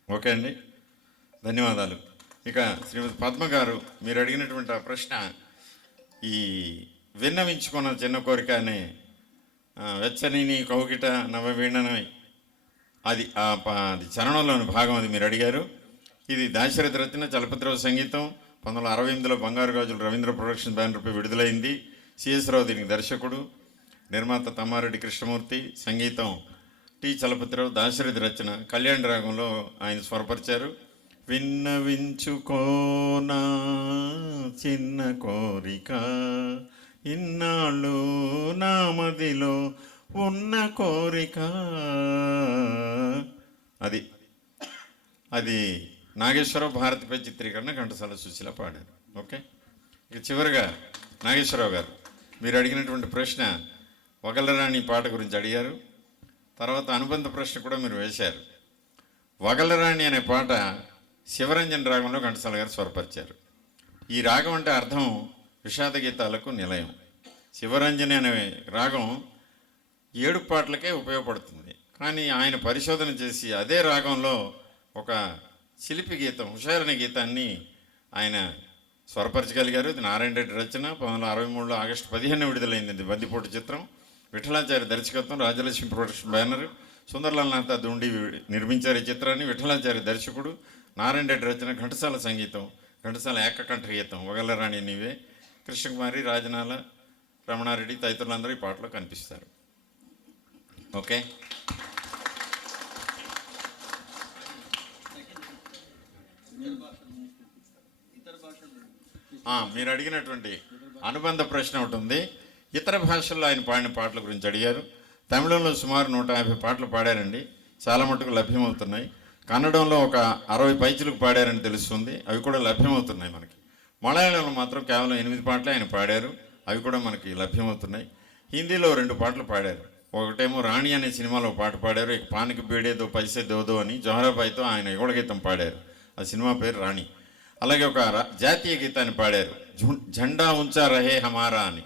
ఓకే అండి, ధన్యవాదాలు. ఇక శ్రీమతి పద్మ గారు, మీరు అడిగినటువంటి ఆ ప్రశ్న, ఈ విన్నవించుకున్న చిన్న కోరిక అనే వెచ్చని కౌగిట నవవీణనై, అది అది చరణంలోని భాగం, అది మీరు అడిగారు. ఇది దాశరథి రచన, చలపతిరావు సంగీతం. 1968లో బంగారు గాజులు రవీంద్ర ప్రొడక్షన్ బ్యానర్పై విడుదలైంది. సిఎస్ రావు దీనికి దర్శకుడు, నిర్మాత తమ్మారెడ్డి కృష్ణమూర్తి, సంగీతం టి చలపతిరావు, దాశరథి రచన. కళ్యాణ్ రాగంలో ఆయన స్వరపరిచారు. విన్నవించుకోనా చిన్న కోరిక, ఇన్నాళ్ళు నా మదిలో ఉన్న కోరిక. అది నాగేశ్వరరావు భారతిపై చిత్రీకరణ, ఘంటసాల, సుశీల పాడారు. ఓకే. ఇక చివరిగా నాగేశ్వరరావు గారు, మీరు అడిగినటువంటి ప్రశ్న వగలరాణి పాట గురించి అడిగారు. తర్వాత అనుబంధ ప్రశ్న కూడా మీరు వేశారు. వగలరాణి అనే పాట శివరంజన్ రాగంలో ఘంటసాల గారు స్వరపరిచారు. ఈ రాగం అంటే అర్థం విషాద గీతాలకు నిలయం. శివరంజని అనే రాగం 7 పాటలకే ఉపయోగపడుతుంది. కానీ ఆయన పరిశోధన చేసి అదే రాగంలో ఒక శిల్పి గీతం, హుషారనే గీతాన్ని ఆయన స్వరపరచగలిగారు. ఇది నారాయణ రెడ్డి రచన. 1963లో ఆగస్టు 15న విడుదలైంది. ఇది బందిపోటు చిత్రం. విఠలాచార్య దర్శకత్వం, రాజలక్ష్మి ప్రొడక్షన్ బ్యానర్, సుందర్లాల్ నాథ దుండి నిర్మించారు ఈ చిత్రాన్ని. విఠలాచార్య దర్శకుడు, నారాయణ రెడ్డి రచన, ఘంటసాల సంగీతం, ఘంటసాల ఏకకంఠ గీతం వగలరాణి నీవే. కృష్ణకుమారి, రాజనాల, రమణారెడ్డి తదితరులందరూ ఈ పాటలో కనిపిస్తారు. ఓకే. మీరు అడిగినటువంటి అనుబంధ ప్రశ్న ఒకటి ఉంది. ఇతర భాషల్లో ఆయన పాడిన పాటల గురించి అడిగారు. తమిళంలో సుమారు 150 పాటలు పాడారండి, చాలా మటుకు లభ్యమవుతున్నాయి. కన్నడంలో ఒక 60 పైచులకు పాడారని తెలుస్తుంది, అవి కూడా లభ్యమవుతున్నాయి మనకి. మలయాళంలో మాత్రం కేవలం 8 పాటలు ఆయన పాడారు, అవి కూడా మనకి లభ్యమవుతున్నాయి. హిందీలో 2 పాటలు పాడారు. ఒకటేమో రాణి అనే సినిమాలో పాట పాడారు, ఇక పానికి బేడేదో పైసే దోదో అని జోహరాబాయితో ఆయన యుగళ గీతం పాడారు. ఆ సినిమా పేరు రాణి. అలాగే ఒక జాతీయ గీతాన్ని పాడారు, జెండా ఉంచా రహే హమారా అని.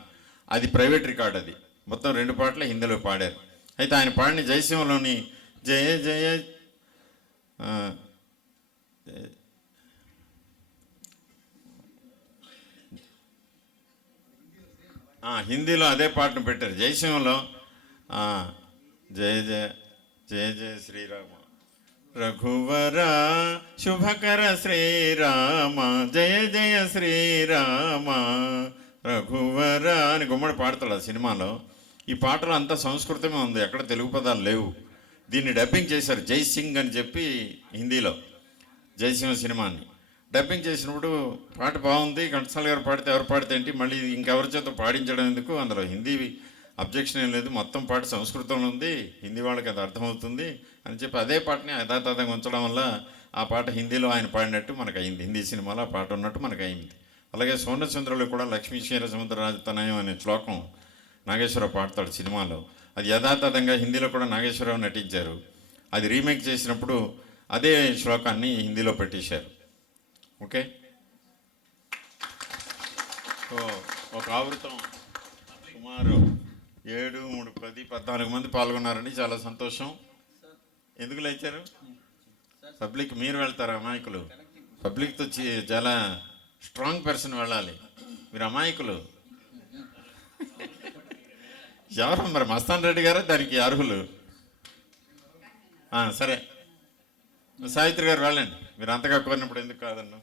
అది ప్రైవేట్ రికార్డ్. అది మొత్తం 2 పాటలు హిందీలో పాడారు. అయితే ఆయన పాడిన జయసింహలోని జయ జయ హిందీలో అదే పాటను పెట్టారు. జయసింహలో జయ జయ జయ జయ శ్రీరామ రఘువర శుభకర శ్రీరామ జయ జయ శ్రీరామ రఘువర అని గుమ్మడి పాడతాడు ఆ సినిమాలో. ఈ పాటలో అంతా సంస్కృతమే ఉంది, ఎక్కడ తెలుగు పదాలు లేవు. దీన్ని డబ్బింగ్ చేశారు, జై సింగ్ అని చెప్పి హిందీలో జయసింహ సినిమాని డబ్బింగ్ చేసినప్పుడు పాట బాగుంది, ఘంటసాల గారు పాడితే ఎవరు పాడితే ఏంటి, మళ్ళీ ఇంకెవరి చేత పాడించడం ఎందుకు, అందులో హిందీ అబ్జెక్షన్ ఏం లేదు, మొత్తం పాట సంస్కృతంలో ఉంది, హిందీ వాళ్ళకి అది అర్థమవుతుంది అని చెప్పి అదే పాటని యథాతథంగా ఉంచడం వల్ల ఆ పాట హిందీలో ఆయన పాడినట్టు మనకు అయింది, హిందీ సినిమాలో ఆ పాట ఉన్నట్టు మనకు అయింది. అలాగే సోనచంద్రలో కూడా లక్ష్మీ క్షీర సముద్ర రాజతనయం అనే శ్లోకం నాగేశ్వరరావు పాడతాడు సినిమాలో, అది యథాతథంగా హిందీలో కూడా నాగేశ్వరరావు నటించారు. అది రీమేక్ చేసినప్పుడు అదే శ్లోకాన్ని హిందీలో పెట్టేశారు. ఓకే. సో ఒక ఆవృతం సుమారు 7, 3, 10, 14 మంది పాల్గొన్నారండి. చాలా సంతోషం. ఎందుకు లేచారు? పబ్లిక్ మీరు వెళ్తారు, అమాయకులు. పబ్లిక్తో చాలా స్ట్రాంగ్ పర్సన్ వెళ్ళాలి. మీరు అమాయకులు. ఎవరు మరి? మస్తాన్ రెడ్డి గారు దానికి అర్హులు. సరే, సావిత్రి గారు వెళ్ళండి. మీరు అంతగా కోరినప్పుడు ఎందుకు కాదన్నా?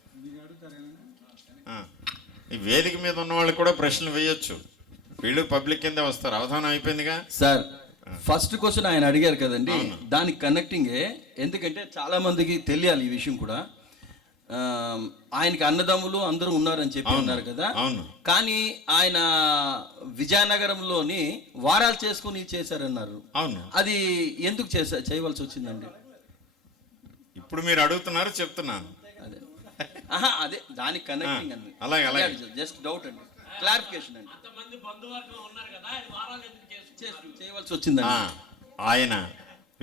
ఈ వేదిక మీద ఉన్న వాళ్ళు కూడా ప్రశ్నలు వేయొచ్చు. వీళ్ళు పబ్లిక్ కింద వస్తారు. అవధానం అయిపోయిందిగా సార్. ఫస్ట్ క్వశ్చన్ ఆయన అడిగారు కదండి, దానికి కనెక్టింగే. ఎందుకంటే చాలా మందికి తెలియాలి ఈ విషయం కూడా. ఆయనకి అన్నదమ్ములు అందరూ ఉన్నారని చెప్పి ఉన్నారు కదా. కానీ ఆయన విజయనగరంలోని వారాలు చేసుకుని చేశారన్నారు. అవును, అది ఎందుకు చేయవలసి వచ్చిందండి? ఇప్పుడు మీరు అడుగుతున్నారు, చెప్తున్నాను. అదే అదే దానికి కనెక్టింగ్ అండి. అలాగే అలాగే, జస్ట్ డౌట్ అండి, క్లారిఫికేషన్ అండి. చేయవలసి వచ్చిందండి. ఆయన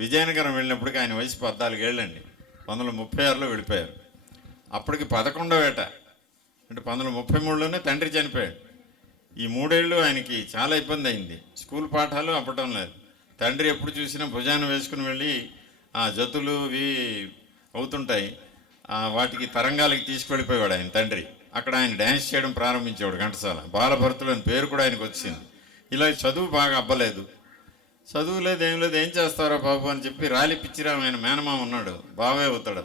విజయనగరం వెళ్ళినప్పటికీ ఆయన వయసు 14 ఏళ్ళండి. 1936లో వెళ్ళిపోయారు. అప్పటికి 11వ ఏట, అంటే 1933లోనే తండ్రి చనిపోయాడు. ఈ 3 ఏళ్ళు ఆయనకి చాలా ఇబ్బంది అయింది. స్కూల్ పాఠాలు అప్పటం లేదు. తండ్రి ఎప్పుడు చూసినా భుజాన్ని వేసుకుని వెళ్ళి ఆ జతులు ఇవి అవుతుంటాయి, వాటికి తరంగాలకి తీసుకువెళ్ళిపోయాడు ఆయన తండ్రి. అక్కడ ఆయన డ్యాన్స్ చేయడం ప్రారంభించేవాడు. ఘంటసాల బాలభరతులు అని పేరు కూడా ఆయనకు వచ్చింది. ఇలా చదువు బాగా అబ్బలేదు. చదువు లేదు, ఏం లేదు, ఏం చేస్తారో బాబు అని చెప్పి రాలి పిచ్చిరావు ఆయన మేనమామ ఉన్నాడు, బావే అవుతాడు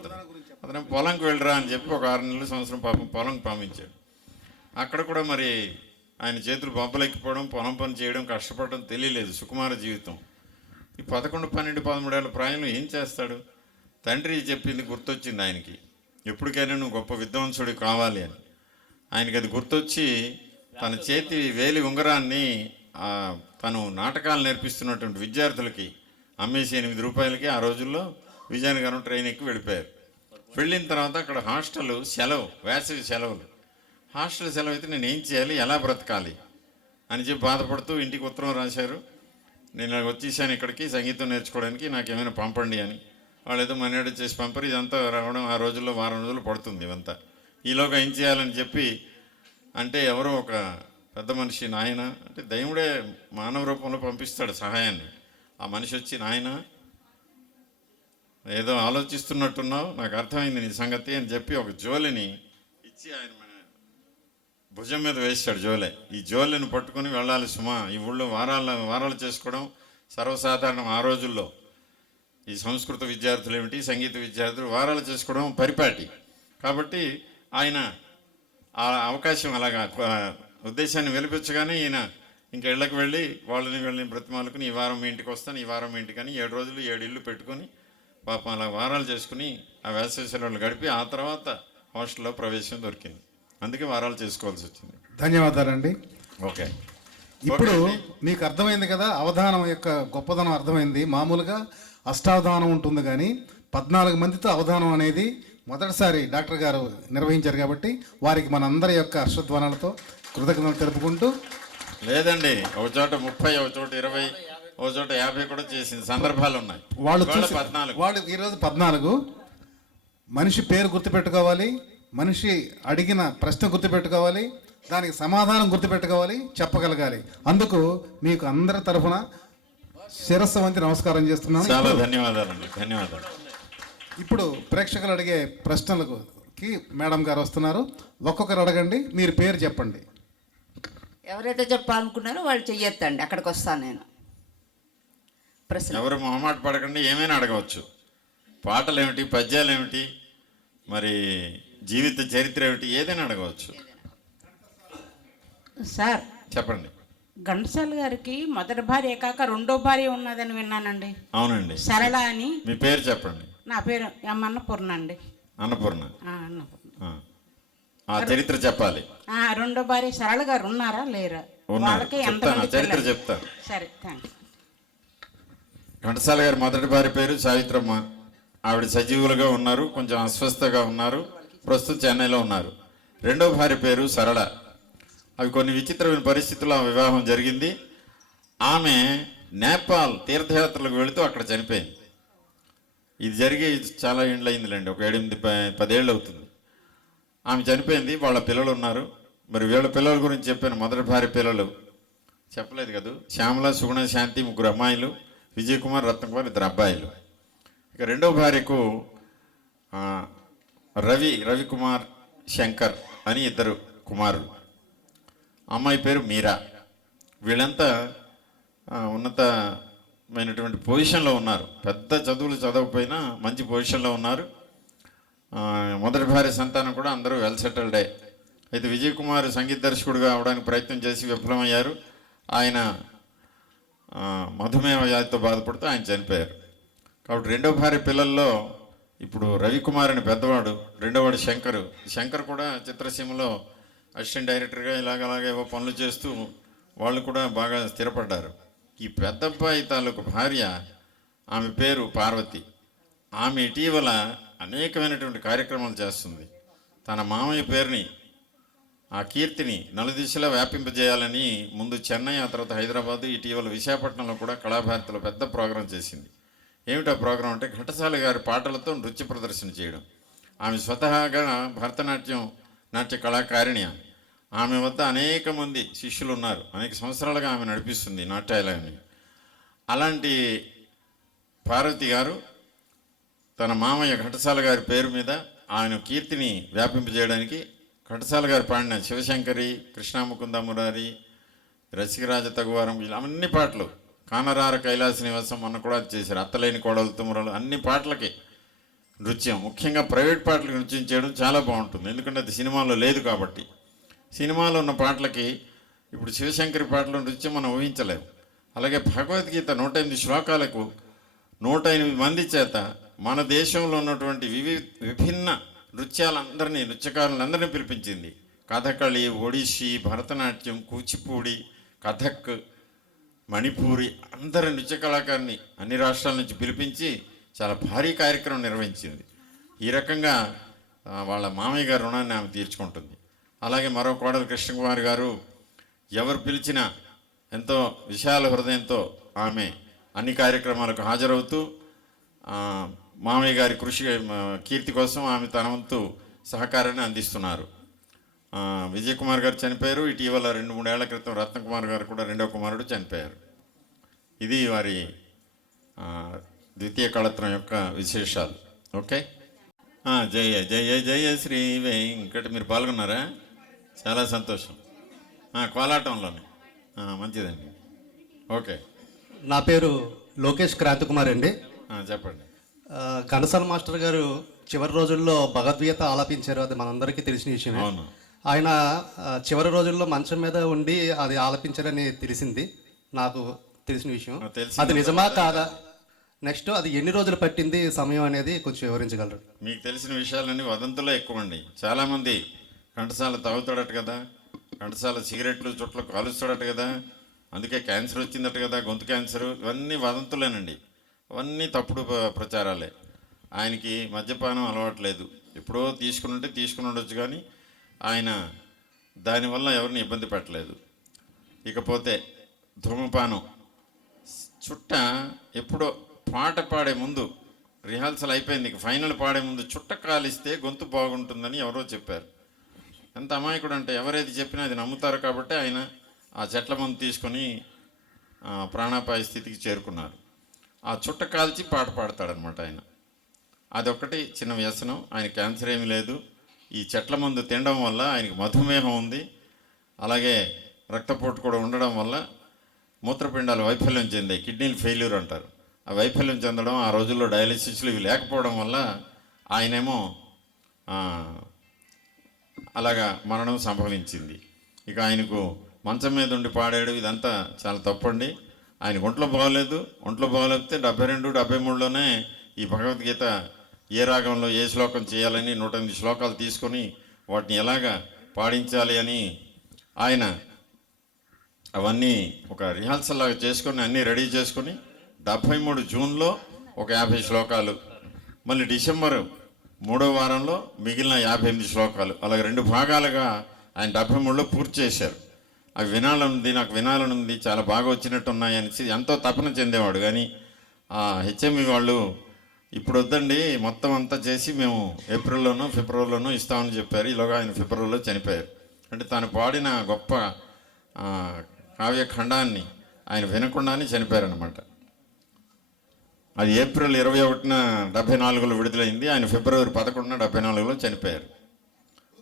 అతను పొలంకి వెళ్ళరా అని చెప్పి ఒక 6 నెలల సంవత్సరం పాపం పొలంకి పంపించాడు. అక్కడ కూడా మరి ఆయన చేతులు బొబ్బలెక్కిపోవడం, పొలం పని చేయడం, కష్టపడడం తెలియలేదు. సుకుమార జీవితం. ఈ 11, 12, 13 ఏళ్ళ ప్రాయంలో ఏం చేస్తాడు? తండ్రి చెప్పింది గుర్తొచ్చింది ఆయనకి. ఎప్పటికైనా నువ్వు గొప్ప విద్వాంసుడు కావాలి అని. ఆయనకి అది గుర్తొచ్చి తన చేతి వేలి ఉంగరాన్ని తను నాటకాలు నేర్పిస్తున్నటువంటి విద్యార్థులకి అమ్మేసి 8 రూపాయలకి ఆ రోజుల్లో విజయనగరం ట్రైన్ ఎక్కి వెళ్ళిపోయారు. వెళ్ళిన తర్వాత అక్కడ హాస్టల్ సెలవు, వేసవి సెలవులు. హాస్టల్ సెలవు అయితే నేను ఏం చేయాలి, ఎలా బ్రతకాలి అని చెప్పి బాధపడుతూ ఇంటికి ఉత్తరం రాశారు. నేను వచ్చేసాను ఇక్కడికి సంగీతం నేర్చుకోవడానికి, నాకేమైనా పంపండి అని. వాళ్ళు ఏదో మనేడు చేసి పంపరు. ఇదంతా రావడం ఆ రోజుల్లో వారం రోజులు పడుతుంది ఇవంతా. ఈలోగా ఏం చేయాలని చెప్పి అంటే ఎవరో ఒక పెద్ద మనిషి, నాయన అంటే దైవుడే మానవ రూపంలో పంపిస్తాడు సహాయాన్ని. ఆ మనిషి వచ్చి, నాయన ఏదో ఆలోచిస్తున్నట్టున్నావు, నాకు అర్థమైంది నీ సంగతి అని చెప్పి ఒక జోలిని ఇచ్చి ఆయన భుజం మీద వేసాడు జోలే. ఈ జోలిని పట్టుకుని వెళ్ళాలి సుమా, ఈ ఊళ్ళో వారాలు చేసుకోవడం సర్వసాధారణం ఆ రోజుల్లో. ఈ సంస్కృత విద్యార్థులు ఏమిటి, సంగీత విద్యార్థులు వారాలు చేసుకోవడం పరిపాటి. కాబట్టి ఆయన ఆ అవకాశం అలాగా ఉద్దేశాన్ని వెలిపించగానే ఈయన ఇంకా ఇళ్ళకి వెళ్ళి వాళ్ళని బ్రతిమాలుకుని, ఈ వారం మీ ఇంటికి వస్తాను, ఈ వారం మీ ఇంటికని 7 రోజులు 7 ఇళ్ళు పెట్టుకొని పాపం అలా వారాలు చేసుకుని ఆ వేసవి సెలవులు గడిపి ఆ తర్వాత హాస్టల్లో ప్రవేశం దొరికింది. అందుకే వారాలు చేసుకోవాల్సి వచ్చింది. ధన్యవాదాలండి. ఓకే, ఇప్పుడు మీకు అర్థమైంది కదా, అవధానం యొక్క గొప్పదనం అర్థమైంది. మామూలుగా అష్టావధానం ఉంటుంది, కానీ 14 మందితో అవధానం అనేది మొదటిసారి డాక్టర్ గారు నిర్వహించారు. కాబట్టి వారికి మనందరి యొక్క హర్షధ్వానాలతో కృతజ్ఞతలు తెలుపుకుంటూ, లేదండి ఒక చోట 30, ఒక చోట 20, ఒక చోట 50 కూడా చేసిన సందర్భాలు ఉన్నాయి. వాళ్ళు 14. వాళ్ళు ఈరోజు 14. మనిషి పేరు గుర్తుపెట్టుకోవాలి, మనిషి అడిగిన ప్రశ్న గుర్తుపెట్టుకోవాలి, దానికి సమాధానం గుర్తుపెట్టుకోవాలి, చెప్పగలగాలి. అందుకు మీకు అందరి తరఫున శిరస్సు వంచి నమస్కారం చేస్తున్నాను. చాలా ధన్యవాదాలండి. ధన్యవాదాలు. ఇప్పుడు ప్రేక్షకులు అడిగే ప్రశ్నలకి మేడం గారు వస్తున్నారు. ఒక్కొక్కరు అడగండి, మీరు పేరు చెప్పండి. ఎవరైతే చెప్పాలనుకున్నారో వాళ్ళు చెయ్యొద్దండి, అక్కడికి వస్తాను నేను. ప్రశ్న ఎవరు మొహమాట పడకండి, ఏమైనా అడగవచ్చు. పాటలు ఏమిటి, పద్యాలు ఏమిటి, మరి జీవిత చరిత్ర ఏమిటి, ఏదైనా అడగవచ్చు. సార్ చెప్పండి. ఘంటసాల గారికి మొదటి భార్య కాక రెండో భార్య ఉన్నదని విన్నానండి. అవునండి. సరళ అని. మీ పేరు చెప్పండి. నా పేరు ఎం అన్నపూర్ణ అండి. అన్నపూర్ణ. అన్నపూర్ణ. ఆ చరిత్ర చెప్పాలి. రెండో భార్య సరళ గారు ఉన్నారా లేరా? వాళ్ళకి చెప్తాను, చరిత్ర చెప్తాను. సరే, థ్యాంక్స్. ఘంటసాల గారి మొదటి భార్య పేరు సావిత్రమ్మ. ఆవిడ సజీవులుగా ఉన్నారు, కొంచెం అస్వస్థగా ఉన్నారు, ప్రస్తుతం చెన్నైలో ఉన్నారు. రెండో భార్య పేరు సరళ. అవి కొన్ని విచిత్రమైన పరిస్థితుల్లో ఆ వివాహం జరిగింది. ఆమె నేపాల్ తీర్థయాత్రలకు వెళుతూ అక్కడ చనిపోయింది. ఇది జరిగి చాలా ఏళ్ళు అయిందిలేండి, ఒక 7-10 ఏళ్ళు అవుతుంది. ఆమె చనిపోయింది. వాళ్ళ పిల్లలు ఉన్నారు, మరి వీళ్ళ పిల్లల గురించి చెప్పాను. మొదటి భార్య పిల్లలు చెప్పలేదు కదా, శ్యామల, సుగుణ, శాంతి 3 అమ్మాయిలు, విజయ్ కుమార్, రత్నకుమార్ 2 అబ్బాయిలు. ఇక రెండో భార్యకు రవికుమార్, శంకర్ అని 2 కుమారులు. అమ్మాయి పేరు మీరా. వీళ్ళంతా ఉన్నతమైనటువంటి పొజిషన్లో ఉన్నారు. పెద్ద చదువులు చదవకపోయినా మంచి పొజిషన్లో ఉన్నారు. మొదటి భార్య సంతానం కూడా అందరూ వెల్ సెటిల్డే. అయితే విజయ్ కుమార్ సంగీత దర్శకుడిగా అవడానికి ప్రయత్నం చేసి విఫలమయ్యారు. ఆయన మధుమేహ వ్యాధితో బాధపడుతూ ఆయన చనిపోయారు. కాబట్టి రెండో భార్య పిల్లల్లో ఇప్పుడు రవికుమార్ అని పెద్దవాడు, రెండోవాడు శంకర్ కూడా చిత్రసీమలో అసిస్టెంట్ డైరెక్టర్గా ఇలాగలాగే ఏవో పనులు చేస్తూ వాళ్ళు కూడా బాగా స్థిరపడ్డారు. ఈ పెద్దబ్బాయి తాలూకు భార్య, ఆమె పేరు పార్వతి. ఆమె ఇటీవల అనేకమైనటువంటి కార్యక్రమాలు చేస్తుంది. తన మామయ్య పేరుని, ఆ కీర్తిని నలుదిశలా వ్యాపింపజేయాలని ముందు చెన్నై, ఆ తర్వాత హైదరాబాదు, ఇటీవల విశాఖపట్నంలో కూడా కళాభారతిలో పెద్ద ప్రోగ్రాం చేసింది. ఏమిటా ప్రోగ్రాం అంటే ఘంటసాల గారి పాటలతో నృత్య ప్రదర్శన చేయడం. ఆమె స్వతహాగా నాట్య కళాకారిణి. ఆమె వద్ద అనేక మంది శిష్యులు ఉన్నారు. అనేక సంవత్సరాలుగా ఆమె నడిపిస్తుంది నాట్యాలయాన్ని. అలాంటి పార్వతి గారు తన మామయ్య ఘంటసాల గారి పేరు మీద ఆయన కీర్తిని వ్యాపింపజేయడానికి ఘంటసాల గారు పాడిన శివశంకరి, కృష్ణాముకుంద మురారి, రసికరాజ తగువారం, ఇలా అన్ని పాటలు, కానరార కైలాస నివాసం మొన్న కూడా చేశారు. అత్తలేని కోడలు తుమ్మరలు, అన్ని పాటలకి నృత్యం, ముఖ్యంగా ప్రైవేట్ పాటలకు నృత్యం చేయడం చాలా బాగుంటుంది. ఎందుకంటే అది సినిమాలో లేదు కాబట్టి. సినిమాలో ఉన్న పాటలకి ఇప్పుడు శివశంకరి పాటలో నృత్యం మనం ఊహించలేము. అలాగే భగవద్గీత 108 శ్లోకాలకు 108 మంది చేత మన దేశంలో ఉన్నటువంటి విభిన్న నృత్యకారులందరినీ పిలిపించింది. కథకళి, ఒడిస్సీ, భరతనాట్యం, కూచిపూడి, కథక్, మణిపూరి, అందరి నృత్య కళాకారుని అన్ని రాష్ట్రాల నుంచి పిలిపించి చాలా భారీ కార్యక్రమం నిర్వహించింది. ఈ రకంగా వాళ్ళ మామయ్య గారి రుణాన్ని ఆమె తీర్చుకుంటుంది. అలాగే మరో కోడలు కృష్ణకుమారి గారు ఎవరు పిలిచినా ఎంతో విశాల హృదయంతో ఆమె అన్ని కార్యక్రమాలకు హాజరవుతూ మామయ్య గారి కీర్తి కోసం ఆమె తన వంతు సహకారాన్ని అందిస్తున్నారు. విజయ్ కుమార్ గారు చనిపోయారు. ఇటీవల 2-3 ఏళ్ల క్రితం రత్నకుమార్ గారు కూడా రెండో కుమారుడు చనిపోయారు. ఇది వారి ద్వితీయ కళత్రం యొక్క విశేషాలు. ఓకే, జయ జయ జయ శ్రీ వెంకట. మీరు పాల్గొన్నారా? చాలా సంతోషం. కోలాటంలోనే మంచిదండి. ఓకే, నా పేరు లోకేష్ క్రాంతికుమార్ అండి. చెప్పండి. ఘంటసాల మాస్టర్ గారు చివరి రోజుల్లో భగవద్గీత ఆలపించారు. అది మనందరికీ తెలిసిన విషయమే. ఆయన చివరి రోజుల్లో మంచం మీద ఉండి అది ఆలపించారని తెలిసింది, నాకు తెలిసిన విషయం. అది నిజమా కాదా? నెక్స్ట్ అది ఎన్ని రోజులు పట్టింది సమయం అనేది కొంచెం వివరించగలరు? మీకు తెలిసిన విషయాలన్నీ వదంతులో ఎక్కువ అండి. చాలామంది ఘంటసాల తాగుతాడట కదా, ఘంటసాల సిగరెట్లు చుట్టలు కాలుస్తాడట కదా, అందుకే క్యాన్సర్ వచ్చిందట కదా, గొంతు క్యాన్సర్, ఇవన్నీ వదంతులేనండి. అవన్నీ తప్పుడు ప్రచారాలే. ఆయనకి మద్యపానం అలవాట్లేదు. ఎప్పుడో తీసుకుని ఉండొచ్చు, కానీ ఆయన దానివల్ల ఎవరిని ఇబ్బంది పెట్టలేదు. ఇకపోతే ధూమపానం, చుట్ట ఎప్పుడో పాట పాడే ముందు, రిహార్సల్ అయిపోయింది, ఫైనల్ పాడే ముందు చుట్ట కాలిస్తే గొంతు బాగుంటుందని ఎవరో చెప్పారు. ఎంత అమాయకుడు అంటే ఎవరేది చెప్పినా అది నమ్ముతారు. కాబట్టి ఆయన ఆ చెట్ల మందు తీసుకొని ప్రాణాపాయ స్థితికి చేరుకున్నారు. ఆ చుట్ట కాల్చి పాట పాడతాడనమాట ఆయన. అదొక్కటి చిన్న వ్యసనం. ఆయన క్యాన్సర్ ఏమీ లేదు. ఈ చెట్ల మందు తినడం వల్ల ఆయనకి మధుమేహం ఉంది. అలాగే రక్తపోటు కూడా ఉండడం వల్ల మూత్రపిండాలు వైఫల్యం చెందాయి, కిడ్నీలు ఫెయిల్యూర్ అంటారు. ఆ వైఫల్యం చెందడం, ఆ రోజుల్లో డయాలిసిస్లు ఇవి లేకపోవడం వల్ల ఆయనేమో అలాగా మరణం సంభవించింది. ఇక ఆయనకు మంచం మీద ఉండి పాడాడు. ఇదంతా చాలా తప్పండి. ఆయనకు ఒంట్లో బాగోలేకపోతే 72, 73లోనే ఈ భగవద్గీత ఏ రాగంలో ఏ శ్లోకం చేయాలని 108 శ్లోకాలు తీసుకొని వాటిని ఎలాగా పాడించాలి అని ఆయన అవన్నీ ఒక రిహార్సల్ లాగా చేసుకొని అన్నీ రెడీ చేసుకొని 73 జూన్లో ఒక 50 శ్లోకాలు, మళ్ళీ డిసెంబర్ 3వ వారంలో మిగిలిన 58 శ్లోకాలు, అలాగే 2 భాగాలుగా ఆయన 73లో పూర్తి చేశారు. అవి నాకు వినాలనుంది, చాలా బాగా వచ్చినట్టు ఉన్నాయని ఎంతో తపన చెందేవాడు. కానీ హెచ్ఎంఈ వాళ్ళు ఇప్పుడు వద్దండి, మొత్తం అంతా చేసి మేము ఏప్రిల్లోనో ఫిబ్రవరిలోనో ఇస్తామని చెప్పారు. ఈలోగా ఆయన ఫిబ్రవరిలో చనిపోయారు. అంటే తాను పాడిన గొప్ప కావ్యఖండాన్ని ఆయన వినకుండానే చనిపోయారనమాట. అది ఏప్రిల్ 21న 74లో విడుదలైంది. ఆయన ఫిబ్రవరి 11న 74లో చనిపోయారు.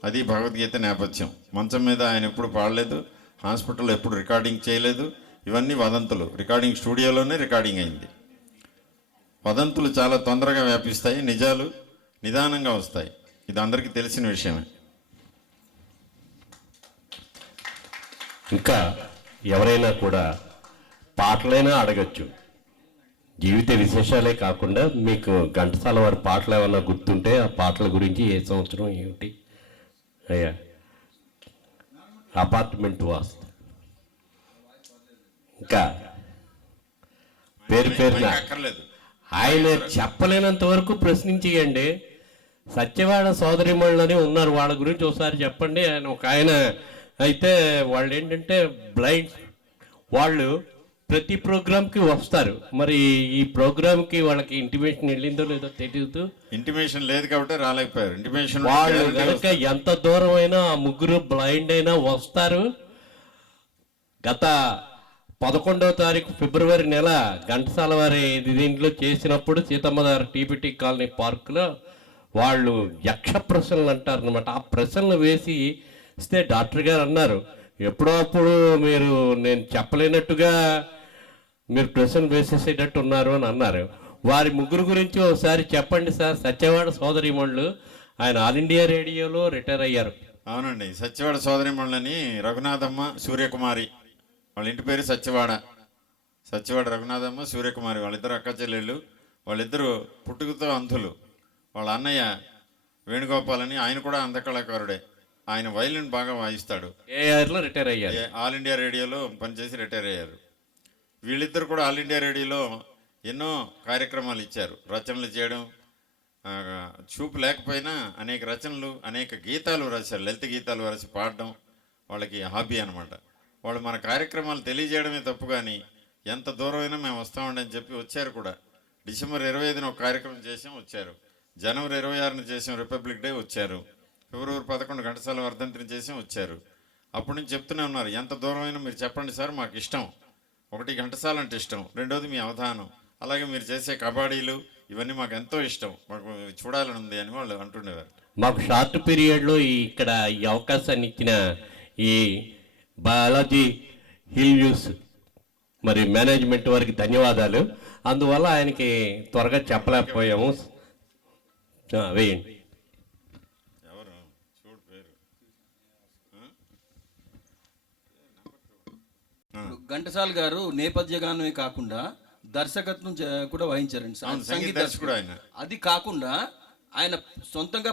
అది భగవద్గీత నేపథ్యం. మంచం మీద ఆయన ఎప్పుడు పాడలేదు, హాస్పిటల్లో ఎప్పుడు రికార్డింగ్ చేయలేదు. ఇవన్నీ వదంతులు. రికార్డింగ్ స్టూడియోలోనే రికార్డింగ్ అయింది. వదంతులు చాలా తొందరగా వ్యాపిస్తాయి, నిజాలు నిదానంగా వస్తాయి. ఇది అందరికీ తెలిసిన విషయమే. ఇంకా ఎవరైనా కూడా పాటలైనా అడగచ్చు. జీవిత విశేషాలే కాకుండా మీకు ఘంటసాల వారి పాటలు ఏమన్నా గుర్తుంటే ఆ పాటల గురించి ఏ సంవత్సరం ఏమిటి అయ్యా అపార్ట్మెంట్ వాస్తు ఇంకా పేరున ఆయన చెప్పలేనంత వరకు ప్రశ్నించేయండి. సత్యవాడ సోదరిమణులని ఉన్నారు, వాళ్ళ గురించి ఒకసారి చెప్పండి. ఆయన ఒక ఆయన అయితే వాళ్ళు ఏంటంటే బ్లైండ్, వాళ్ళు ప్రతి ప్రోగ్రామ్కి వస్తారు. మరి ఈ ప్రోగ్రామ్కి వాళ్ళకి ఇంటిమేషన్ వెళ్ళిందో లేదో తెలియదు. ఇంటిమేషన్ లేదు కాబట్టి రాలేకపోయారు. ఇంటిమేషన్ వాళ్ళు కనుక ఎంత దూరం అయినా ఆ ముగ్గురు బ్లైండ్ అయినా వస్తారు. గత 11వ తారీఖు ఫిబ్రవరి నెల ఘంటసాల వారి దీంట్లో చేసినప్పుడు సీతమ్మదారు టీబీటీ కాలనీ పార్కులో వాళ్ళు యక్ష ప్రశ్నలు అంటారనమాట. ఆ ప్రశ్నలు వేసి ఇస్తే డాక్టర్ గారు అన్నారు, ఎప్పుడో అప్పుడు మీరు నేను చెప్పలేనట్టుగా మీరు ప్రశ్నలు వేసేసేటట్టు ఉన్నారు అని అన్నారు. వారి ముగ్గురు గురించి ఒకసారి చెప్పండి సార్. సత్యవాడ సోదరిమణులు, ఆయన ఆల్ ఇండియా రేడియోలో రిటైర్ అయ్యారు. అవునండి, సత్యవాడ సోదరిమణులని రఘునాథమ్మ, సూర్యకుమారి. వాళ్ళ ఇంటి పేరు సత్యవాడ. సత్యవాడ రఘునాథమ్మ, సూర్యకుమారి వాళ్ళిద్దరు అక్క చెల్లెళ్ళు. వాళ్ళిద్దరూ పుట్టుకతో అంధులు. వాళ్ళ అన్నయ్య వేణుగోపాల్ అని, ఆయన కూడా అంధకళాకారుడే. ఆయన వైలిన్ బాగా వాయిస్తాడు. ఏఆర్లో రిటైర్ అయ్యారు. ఆల్ ఇండియా రేడియోలో పనిచేసి రిటైర్ అయ్యారు. వీళ్ళిద్దరు కూడా ఆల్ ఇండియా రేడియోలో ఎన్నో కార్యక్రమాలు ఇచ్చారు. రచనలు చేయడం, చూపు లేకపోయినా అనేక రచనలు, అనేక గీతాలు రాశారు. లలిత గీతాలు రాసి పాడడం వాళ్ళకి హాబీ అనమాట. వాళ్ళు మన కార్యక్రమాలు తెలియజేయడమే తప్పు, కానీ ఎంత దూరమైనా మేము వస్తామండి అని చెప్పి వచ్చారు కూడా. డిసెంబర్ 25న ఒక కార్యక్రమం చేసాం, వచ్చారు. జనవరి 26న చేసాం, రిపబ్లిక్ డే, వచ్చారు. ఫిబ్రవరి 11 ఘంటసాల వర్ధంతిని చేసాం, వచ్చారు. అప్పటి నుంచి చెప్తూనే ఉన్నారు, ఎంత దూరమైనా మీరు చెప్పండి సార్, మాకు ఇష్టం. ఒకటి ఘంటసాల అంటే ఇష్టం, రెండోది మీ అవధానం, అలాగే మీరు చేసే కబడ్డీలు ఇవన్నీ మాకు ఎంతో ఇష్టం, మాకు చూడాలని ఉంది అని వాళ్ళు అంటుండేవారు. మాకు షార్ట్ పీరియడ్లో ఇక్కడ ఈ అవకాశాన్ని ఇచ్చిన ఈ బాలాజీ హిల్ న్యూస్ మరి మేనేజ్మెంట్ వారికి ధన్యవాదాలు. అందువల్ల ఆయనకి త్వరగా చెప్పలేకపోయాము. వేయండి. ఘంటసాల గారు నేపథ్య గానమే కాకుండా దర్శకత్వం కూడా వహించారండి. సంగీత దర్శకుడు ఆయన. అది కాకుండా ఆయన సొంతంగా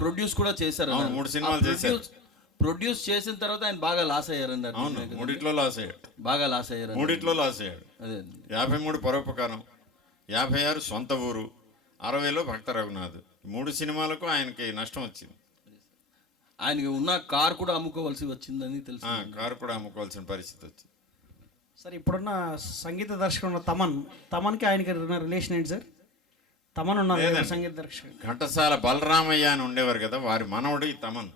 ప్రొడ్యూస్ కూడా చేశారు. 3 సినిమాలు చేశారు. ప్రొడ్యూస్ చేసిన తర్వాత ఆయన బాగా లాస్ అయ్యారండి. మూడిట్లో లాస్ అయ్యాడు. బాగా లాస్ అయ్యారు. మూడిట్లో లాస్ అయ్యాడు. అదే 53 పరోపకారం, 56 సొంత ఊరు, 60లో భక్త రఘునాథ్. 3 సినిమాలకు ఆయనకి నష్టం వచ్చింది. ఆయనకి ఉన్న కారు కూడా అమ్ముకోవాల్సి వచ్చిందని తెలుసు. కారు కూడా అమ్ముకోవాల్సిన పరిస్థితి వచ్చింది. సార్ ఇప్పుడున్న సంగీత దర్శకుడు తమన్కి ఆయనకి రిలేషన్ ఏంటి సార్? తమన్ ఉన్నారు సంగీత దర్శకుడు. ఘంటసాల బలరామయ్య అని ఉండేవారు కదా, వారి మనవడు ఈ తమన్.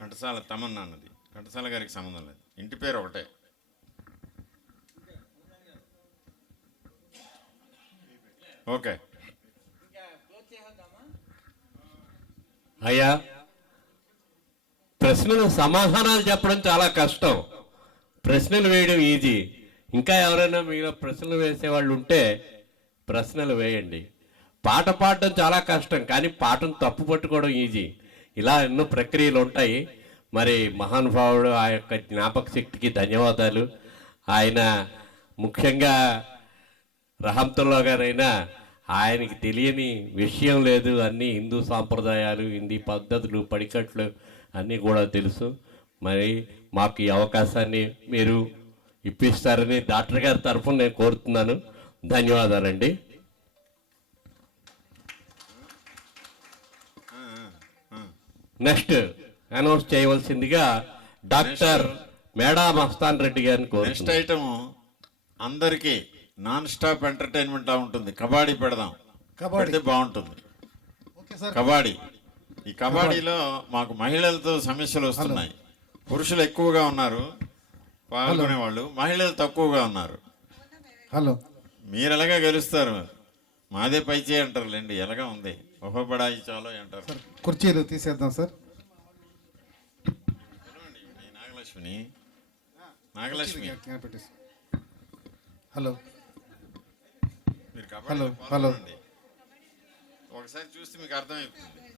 ఘంటసాల తమన్ అన్నది ఘంటసాల గారికి సంబంధం లేదు, ఇంటి పేరు ఒకటే. ఓకే అయ్యా, ప్రశ్నలు సమాధానాలు చెప్పడం చాలా కష్టం, ప్రశ్నలు వేయడం ఈజీ. ఇంకా ఎవరైనా మీరు ప్రశ్నలు వేసేవాళ్ళు ఉంటే ప్రశ్నలు వేయండి. పాట పాడడం చాలా కష్టం, కానీ పాటను తప్పు పట్టుకోవడం ఈజీ. ఇలా ఎన్నో ప్రక్రియలు ఉంటాయి. మరి మహానుభావుడు ఆ యొక్క జ్ఞాపక శక్తికి ధన్యవాదాలు. ఆయన ముఖ్యంగా రహంతుల్లా గారైనా ఆయనకి తెలియని విషయం లేదు. అన్నీ హిందూ సాంప్రదాయాలు, హిందీ పద్ధతులు, పడికట్లు అన్నీ కూడా తెలుసు. మరి మాకు ఈ అవకాశాన్ని మీరు ఇప్పిస్తారని డాక్టర్ గారి తరఫున నేను కోరుతున్నాను. ధన్యవాదాలండి. నెక్స్ట్ అనౌన్స్ చేయవలసిందిగా డాక్టర్ మేడా మస్తాన్ రెడ్డి గారిని కోరుతున్నాను. నెక్స్ట్ ఐటమ్ అందరికీ నాన్ స్టాప్ ఎంటర్టైన్మెంట్ లా ఉంటుంది. కబడ్డీ పెడదాం, పెడితే బాగుంటుంది. కబడ్డీ. ఈ కబడ్డీలో మాకు మహిళలతో సమస్యలు వస్తున్నాయి. పురుషులు ఎక్కువగా ఉన్నారు పాల్గొనే వాళ్ళు, మహిళలు తక్కువగా ఉన్నారు. హలో, మీరు ఎలాగా గెలుస్తారు? మాదే పై చేయి అంటారులేండి, ఎలాగా ఉంది ఒహోబడాయి చాలో అంటారు. కుర్చీలు తీసేద్దాం సార్. నాగలక్ష్మి, నాగలక్ష్మి హలో మీరు హలో హలో ఒకసారి చూస్తే మీకు అర్థమైపోతుంది.